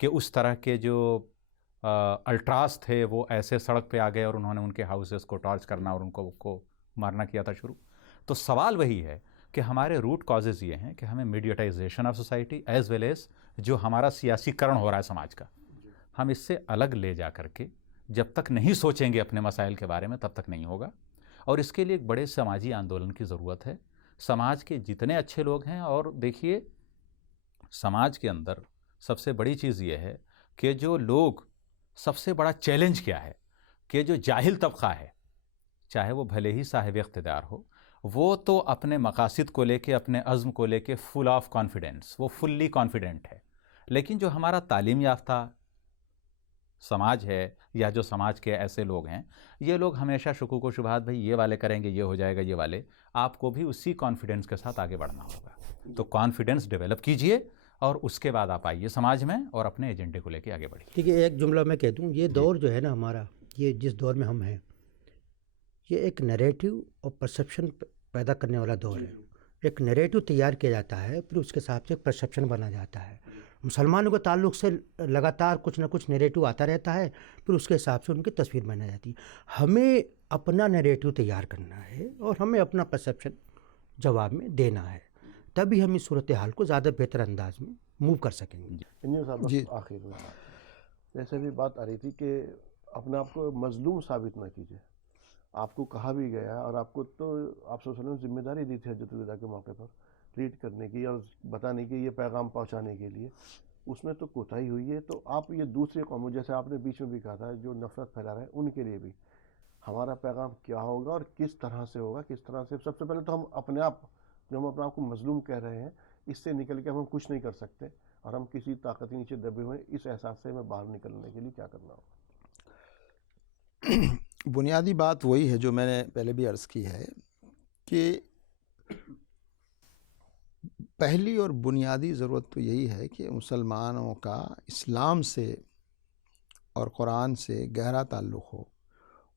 کہ اس طرح کے جو الٹراس تھے وہ ایسے سڑک پہ آ گئے اور انہوں نے ان کے ہاؤسز کو ٹارچ کرنا اور ان کو مارنا کیا تھا شروع؟ تو سوال وہی ہے کہ ہمارے روٹ کازز یہ ہیں کہ ہمیں mediatization of society as well as جو ہمارا سیاسی کرن ہو رہا ہے سماج کا، ہم اس سے الگ لے جا کر کے جب تک نہیں سوچیں گے اپنے مسائل کے بارے میں تب تک نہیں ہوگا. اور اس کے لیے ایک بڑے سماجی آندولن کی ضرورت ہے. سماج کے جتنے اچھے لوگ ہیں، اور دیکھیے سماج کے اندر سب سے بڑی چیز یہ ہے کہ جو لوگ، سب سے بڑا چیلنج کیا ہے کہ جو جاہل طبقہ ہے، چاہے وہ بھلے ہی صاحب اقتدار ہو، وہ تو اپنے مقاصد کو لے کے، اپنے عزم کو لے کے فل آف کانفیڈنس، وہ فلی کانفیڈنٹ ہے. لیکن جو ہمارا تعلیم یافتہ سماج ہے یا جو سماج کے ایسے لوگ ہیں، یہ لوگ ہمیشہ شکوک و شبہات، بھئی یہ والے کریں گے، یہ ہو جائے گا، یہ والے. آپ کو بھی اسی کانفیڈنس کے ساتھ آگے بڑھنا ہوگا. تو کانفیڈنس ڈیولپ کیجئے اور اس کے بعد آپ آئیے سماج میں اور اپنے ایجنڈے کو لے کے آگے بڑھیے. ٹھیک ہے، ایک جملہ میں کہہ دوں، یہ دور جو ہے نا ہمارا، یہ جس دور میں ہم ہیں، یہ ایک نیریٹو اور پرسیپشن پیدا کرنے والا دور ہے. ایک نیریٹو تیار کیا جاتا ہے، پھر اس کے حساب سے پرسیپشن بنا جاتا ہے. مسلمانوں کے تعلق سے لگاتار کچھ نہ کچھ نیریٹو آتا رہتا ہے، پھر اس کے حساب سے ان کی تصویر بنا جاتی ہے. ہمیں اپنا نیریٹو تیار کرنا ہے اور ہمیں اپنا پرسیپشن جواب میں دینا ہے، تبھی ہم اس صورتحال کو زیادہ بہتر انداز میں موو کر سکیں گے. جی آخر میں جیسے بھی بات آ رہی تھی کہ اپنے آپ کو مظلوم ثابت نہ کیجیے. آپ کو کہا بھی گیا اور آپ کو تو آپ صلی اللہ علیہ وسلم ذمہ داری دی تھی حجۃ الوداع کے موقع پر ریڈ کرنے کی اور بتانے کی، یہ پیغام پہنچانے کے لیے. اس میں تو کوتاہی ہوئی ہے. تو آپ یہ دوسرے قوموں، جیسے آپ نے بیچ میں بھی کہا تھا، جو نفرت پھیلا رہے ہیں، ان کے لیے بھی ہمارا پیغام کیا ہوگا اور کس طرح سے ہوگا؟ کس طرح سے؟ سب سے پہلے تو ہم اپنے آپ، جو ہم اپنے آپ کو مظلوم کہہ رہے ہیں، اس سے نکل کے ہم کچھ نہیں کر سکتے اور ہم کسی طاقت کے نیچے دبے ہوئے، اس احساس سے ہمیں باہر نکلنے کے لیے کیا کرنا ہوگا؟ بنیادی بات وہی ہے جو میں نے پہلے بھی عرض کی ہے کہ پہلی اور بنیادی ضرورت تو یہی ہے کہ مسلمانوں کا اسلام سے اور قرآن سے گہرا تعلق ہو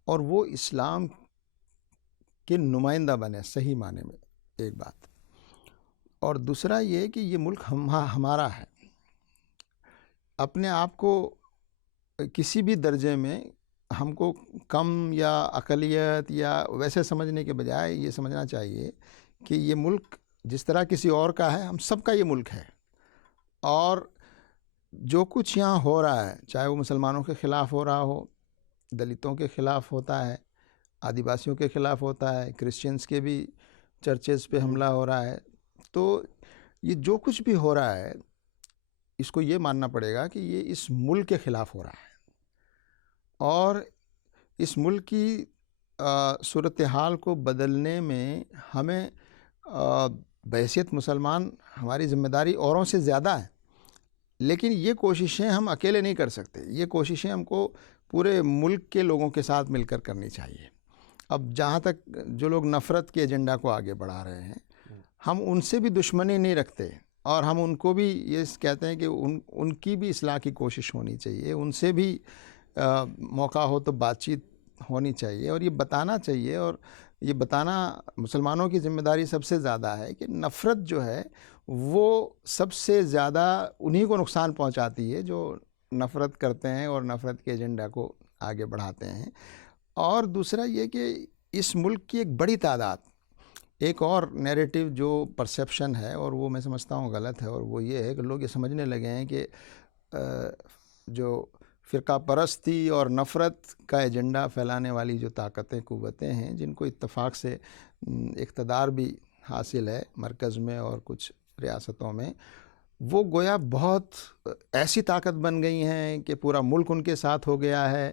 اور وہ اسلام کے نمائندہ بنے صحیح معنی میں، ایک بات. اور دوسرا یہ کہ یہ ملک ہمارا ہے. اپنے آپ کو کسی بھی درجے میں ہم کو کم یا اقلیت یا ویسے سمجھنے کے بجائے یہ سمجھنا چاہیے کہ یہ ملک جس طرح کسی اور کا ہے، ہم سب کا یہ ملک ہے. اور جو کچھ یہاں ہو رہا ہے، چاہے وہ مسلمانوں کے خلاف ہو رہا ہو، دلتوں کے خلاف ہوتا ہے، آدیواسیوں کے خلاف ہوتا ہے، کرسچنز کے بھی چرچز پہ حملہ ہو رہا ہے، تو یہ جو کچھ بھی ہو رہا ہے اس کو یہ ماننا پڑے گا کہ یہ اس ملک کے خلاف ہو رہا ہے. اور اس ملک کی صورتحال کو بدلنے میں ہمیں بحیثیت مسلمان ہماری ذمہ داری اوروں سے زیادہ ہے. لیکن یہ کوششیں ہم اکیلے نہیں کر سکتے، یہ کوششیں ہم کو پورے ملک کے لوگوں کے ساتھ مل کر کرنی چاہیے. اب جہاں تک جو لوگ نفرت کے ایجنڈا کو آگے بڑھا رہے ہیں، ہم ان سے بھی دشمنی نہیں رکھتے، اور ہم ان کو بھی یہ کہتے ہیں کہ ان کی بھی اصلاح کی کوشش ہونی چاہیے، ان سے بھی موقع ہو تو بات چیت ہونی چاہیے. اور یہ بتانا چاہیے، اور یہ بتانا مسلمانوں کی ذمہ داری سب سے زیادہ ہے کہ نفرت جو ہے وہ سب سے زیادہ انہی کو نقصان پہنچاتی ہے جو نفرت کرتے ہیں اور نفرت کے ایجنڈا کو آگے بڑھاتے ہیں. اور دوسرا یہ کہ اس ملک کی ایک بڑی تعداد، ایک اور نیریٹو جو پرسیپشن ہے، اور وہ میں سمجھتا ہوں غلط ہے، اور وہ یہ ہے کہ لوگ یہ سمجھنے لگے ہیں کہ جو فرقہ پرستی اور نفرت کا ایجنڈا پھیلانے والی جو طاقتیں قوتیں ہیں، جن کو اتفاق سے اقتدار بھی حاصل ہے مرکز میں اور کچھ ریاستوں میں، وہ گویا بہت ایسی طاقت بن گئی ہیں کہ پورا ملک ان کے ساتھ ہو گیا ہے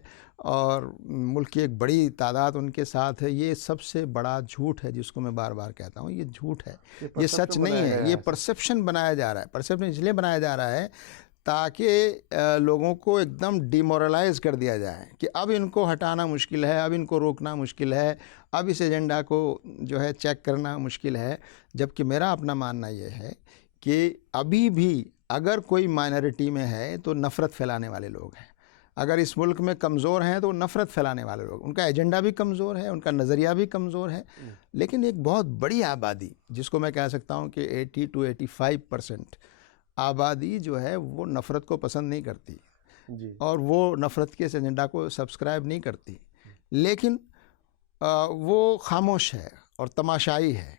اور ملک کی ایک بڑی تعداد ان کے ساتھ ہے. یہ سب سے بڑا جھوٹ ہے جس کو میں بار بار کہتا ہوں، یہ جھوٹ ہے، یہ سچ نہیں ہے. یہ پرسیپشن بنایا جا رہا ہے. پرسیپشن اس لیے بنایا جا رہا ہے تاکہ لوگوں کو ایک دم ڈیمورلائز کر دیا جائے کہ اب ان کو ہٹانا مشکل ہے، اب ان کو روکنا مشکل ہے، اب اس ایجنڈا کو جو ہے چیک کرنا مشکل ہے. جبکہ میرا اپنا ماننا یہ ہے کہ ابھی بھی اگر کوئی مائنورٹی میں ہے تو نفرت پھیلانے والے لوگ ہیں. اگر اس ملک میں کمزور ہیں تو نفرت پھیلانے والے لوگ، ان کا ایجنڈا بھی کمزور ہے، ان کا نظریہ بھی کمزور ہے. لیکن ایک بہت بڑی آبادی، جس کو میں کہہ سکتا ہوں کہ 80 to 85% آبادی جو ہے وہ نفرت کو پسند نہیں کرتی اور وہ نفرت کے اس ایجنڈا کو سبسکرائب نہیں کرتی، لیکن وہ خاموش ہے اور تماشائی ہے.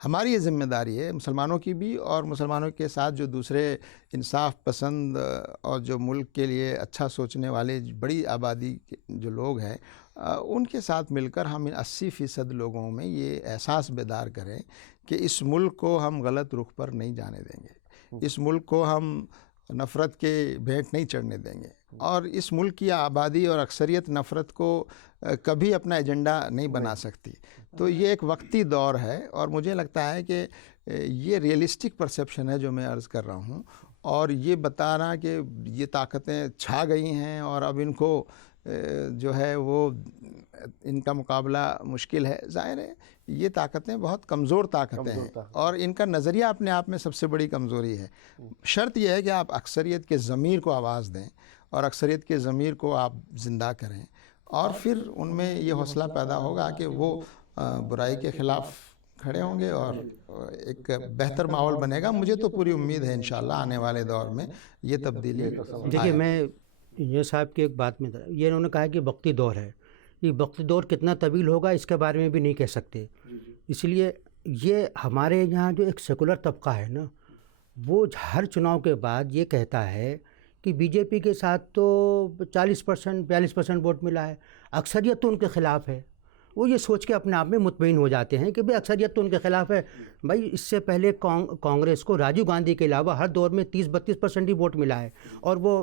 ہماری یہ ذمہ داری ہے مسلمانوں کی بھی، اور مسلمانوں کے ساتھ جو دوسرے انصاف پسند اور جو ملک کے لیے اچھا سوچنے والے بڑی آبادی جو لوگ ہیں، ان کے ساتھ مل کر ہم 80% لوگوں میں یہ احساس بیدار کریں کہ اس ملک کو ہم غلط رخ پر نہیں جانے دیں گے، اس ملک کو ہم نفرت کے بھیٹ نہیں چڑھنے دیں گے، اور اس ملک کی آبادی اور اکثریت نفرت کو کبھی اپنا ایجنڈا نہیں بنا سکتی. تو یہ ایک وقتی دور ہے، اور مجھے لگتا ہے کہ یہ ریئلسٹک پرسیپشن ہے جو میں عرض کر رہا ہوں. اور یہ بتانا کہ یہ طاقتیں چھا گئی ہیں اور اب ان کو جو ہے وہ ان کا مقابلہ مشکل ہے، ظاہر ہے یہ طاقتیں بہت کمزور طاقتیں ہیں، اور ان کا نظریہ اپنے آپ میں سب سے بڑی کمزوری ہے. شرط یہ ہے کہ آپ اکثریت کے ضمیر کو آواز دیں اور اکثریت کے ضمیر کو آپ زندہ کریں، اور پھر ان میں یہ حوصلہ پیدا ہوگا کہ وہ برائی کے خلاف کھڑے ہوں گے اور ایک بہتر ماحول بنے گا. مجھے تو پوری امید ہے انشاءاللہ آنے والے دور میں یہ تبدیلی. دیکھیے، میں یہ صاحب کی ایک بات میں یہ انہوں نے کہا کہ وقتی دور ہے، یہ وقتی دور کتنا طویل ہوگا اس کے بارے میں بھی نہیں کہہ سکتے. اس لیے یہ ہمارے یہاں جو ایک سیکولر طبقہ ہے نا، وہ ہر چناؤ کے بعد یہ کہتا ہے کہ بی جے پی کے ساتھ تو 40% 42% ووٹ ملا ہے، اکثریت تو ان کے خلاف ہے. وہ یہ سوچ کے اپنے آپ میں مطمئن ہو جاتے ہیں کہ بھئی اکثریت تو ان کے خلاف ہے. بھائی اس سے پہلے کانگریس کو راجیو گاندھی کے علاوہ ہر دور میں 30-32% ہی ووٹ ملا ہے، اور وہ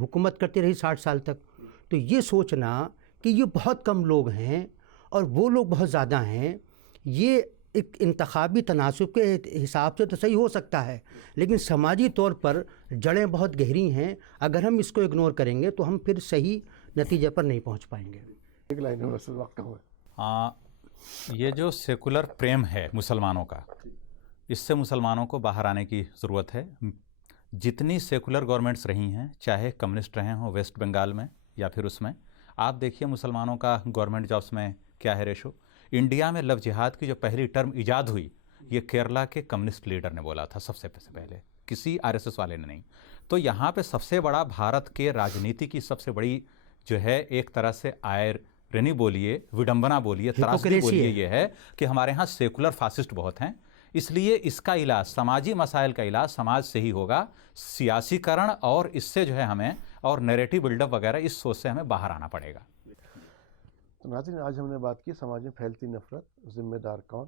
حکومت کرتی رہی 60 سال تک. تو یہ سوچنا کہ یہ بہت کم لوگ ہیں اور وہ لوگ بہت زیادہ ہیں، یہ ایک انتخابی تناسب کے حساب سے تو صحیح ہو سکتا ہے، لیکن سماجی طور پر جڑیں بہت گہری ہیں. اگر ہم اس کو اگنور کریں گے تو ہم پھر صحیح نتیجے پر نہیں پہنچ پائیں گے. ایک لائن میں بس وقت کم ہے. یہ جو سیکولر پریم ہے مسلمانوں کا، اس سے مسلمانوں کو باہر آنے کی ضرورت ہے. جتنی سیکولر گورنمنٹس رہی ہیں, چاہے کمیونسٹ رہے ہوں ویسٹ بنگال میں یا پھر اس میں, آپ دیکھیے مسلمانوں کا گورنمنٹ جابس میں کیا ہے ریشو. انڈیا میں لو جہاد کی جو پہلی ٹرم ایجاد ہوئی, یہ کیرلا کے کمیونسٹ لیڈر نے بولا تھا سب سے پہلے, کسی RSS والے نے نہیں. تو یہاں پہ سب سے بڑا بھارت کے راجنیتی کی سب سے بڑی جو ہے ایک طرح سے آئرنی بولیے, وڈمبنا بولیے, تراژدی بولیے, یہ ہے کہ ہمارے ہاں سیکولر فاسسٹ بہت ہیں. اس لیے اس کا علاج, سماجی مسائل کا علاج سماج سے ہی ہوگا. سیاسی کرن اور اس سے جو ہے ہمیں, اور نیریٹو بلڈ اپ وغیرہ, اس سوچ سے ہمیں باہر آنا پڑے گا. تو ناظرین, آج ہم نے بات کی سماج میں پھیلتی نفرت, ذمہ دار کون.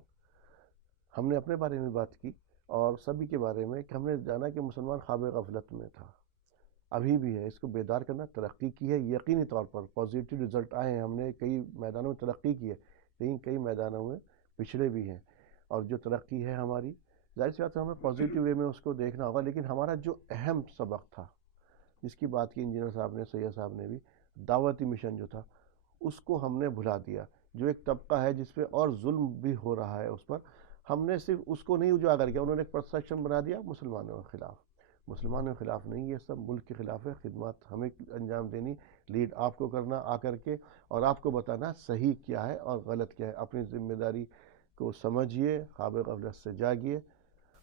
ہم نے اپنے بارے میں بات کی اور سبھی کے بارے میں, کہ ہم نے جانا کہ مسلمان خواب غفلت میں تھا, ابھی بھی ہے. اس کو بیدار کرنا, ترقی کی ہے یقینی طور پر, پازیٹیو رزلٹ آئے ہیں. ہم نے کئی میدانوں میں ترقی کی ہے, لیکن کئی میدانوں میں پچھڑے بھی ہیں. اور جو ترقی ہے ہماری, ظاہر سی بات ہے ہمیں پازیٹیو وے میں اس کو دیکھنا ہوگا. لیکن ہمارا جو اہم سبق تھا, جس کی بات کی انجینئر صاحب نے, سید صاحب نے بھی, دعوتی مشن جو تھا, اس کو ہم نے بھلا دیا. جو ایک طبقہ ہے جس پہ اور ظلم بھی ہو رہا ہے, اس پر ہم نے صرف اس کو نہیں اجاگر کیا. انہوں نے ایک پرسیپشن بنا دیا مسلمانوں کے خلاف. مسلمانوں کے خلاف نہیں, یہ سب ملک کے خلاف ہے. خدمات ہمیں انجام دینی, لیڈ آپ کو کرنا آ کر کے, اور آپ کو بتانا صحیح کیا ہے اور غلط کیا ہے. اپنی ذمہ داری کو سمجھیے, خواب غفلت سے جاگیے.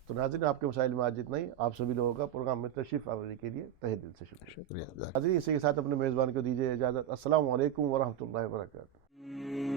تو ناظرین, آپ کے مسائل میں آج اتنا ہی. آپ سبھی لوگوں کا پروگرام میں تشریف آوری کے لیے تہہ دل سے شکریہ. ناظرین, اسی کے ساتھ اپنے میزبان کو دیجیے اجازت. السلام علیکم ورحمۃ اللہ وبرکاتہ.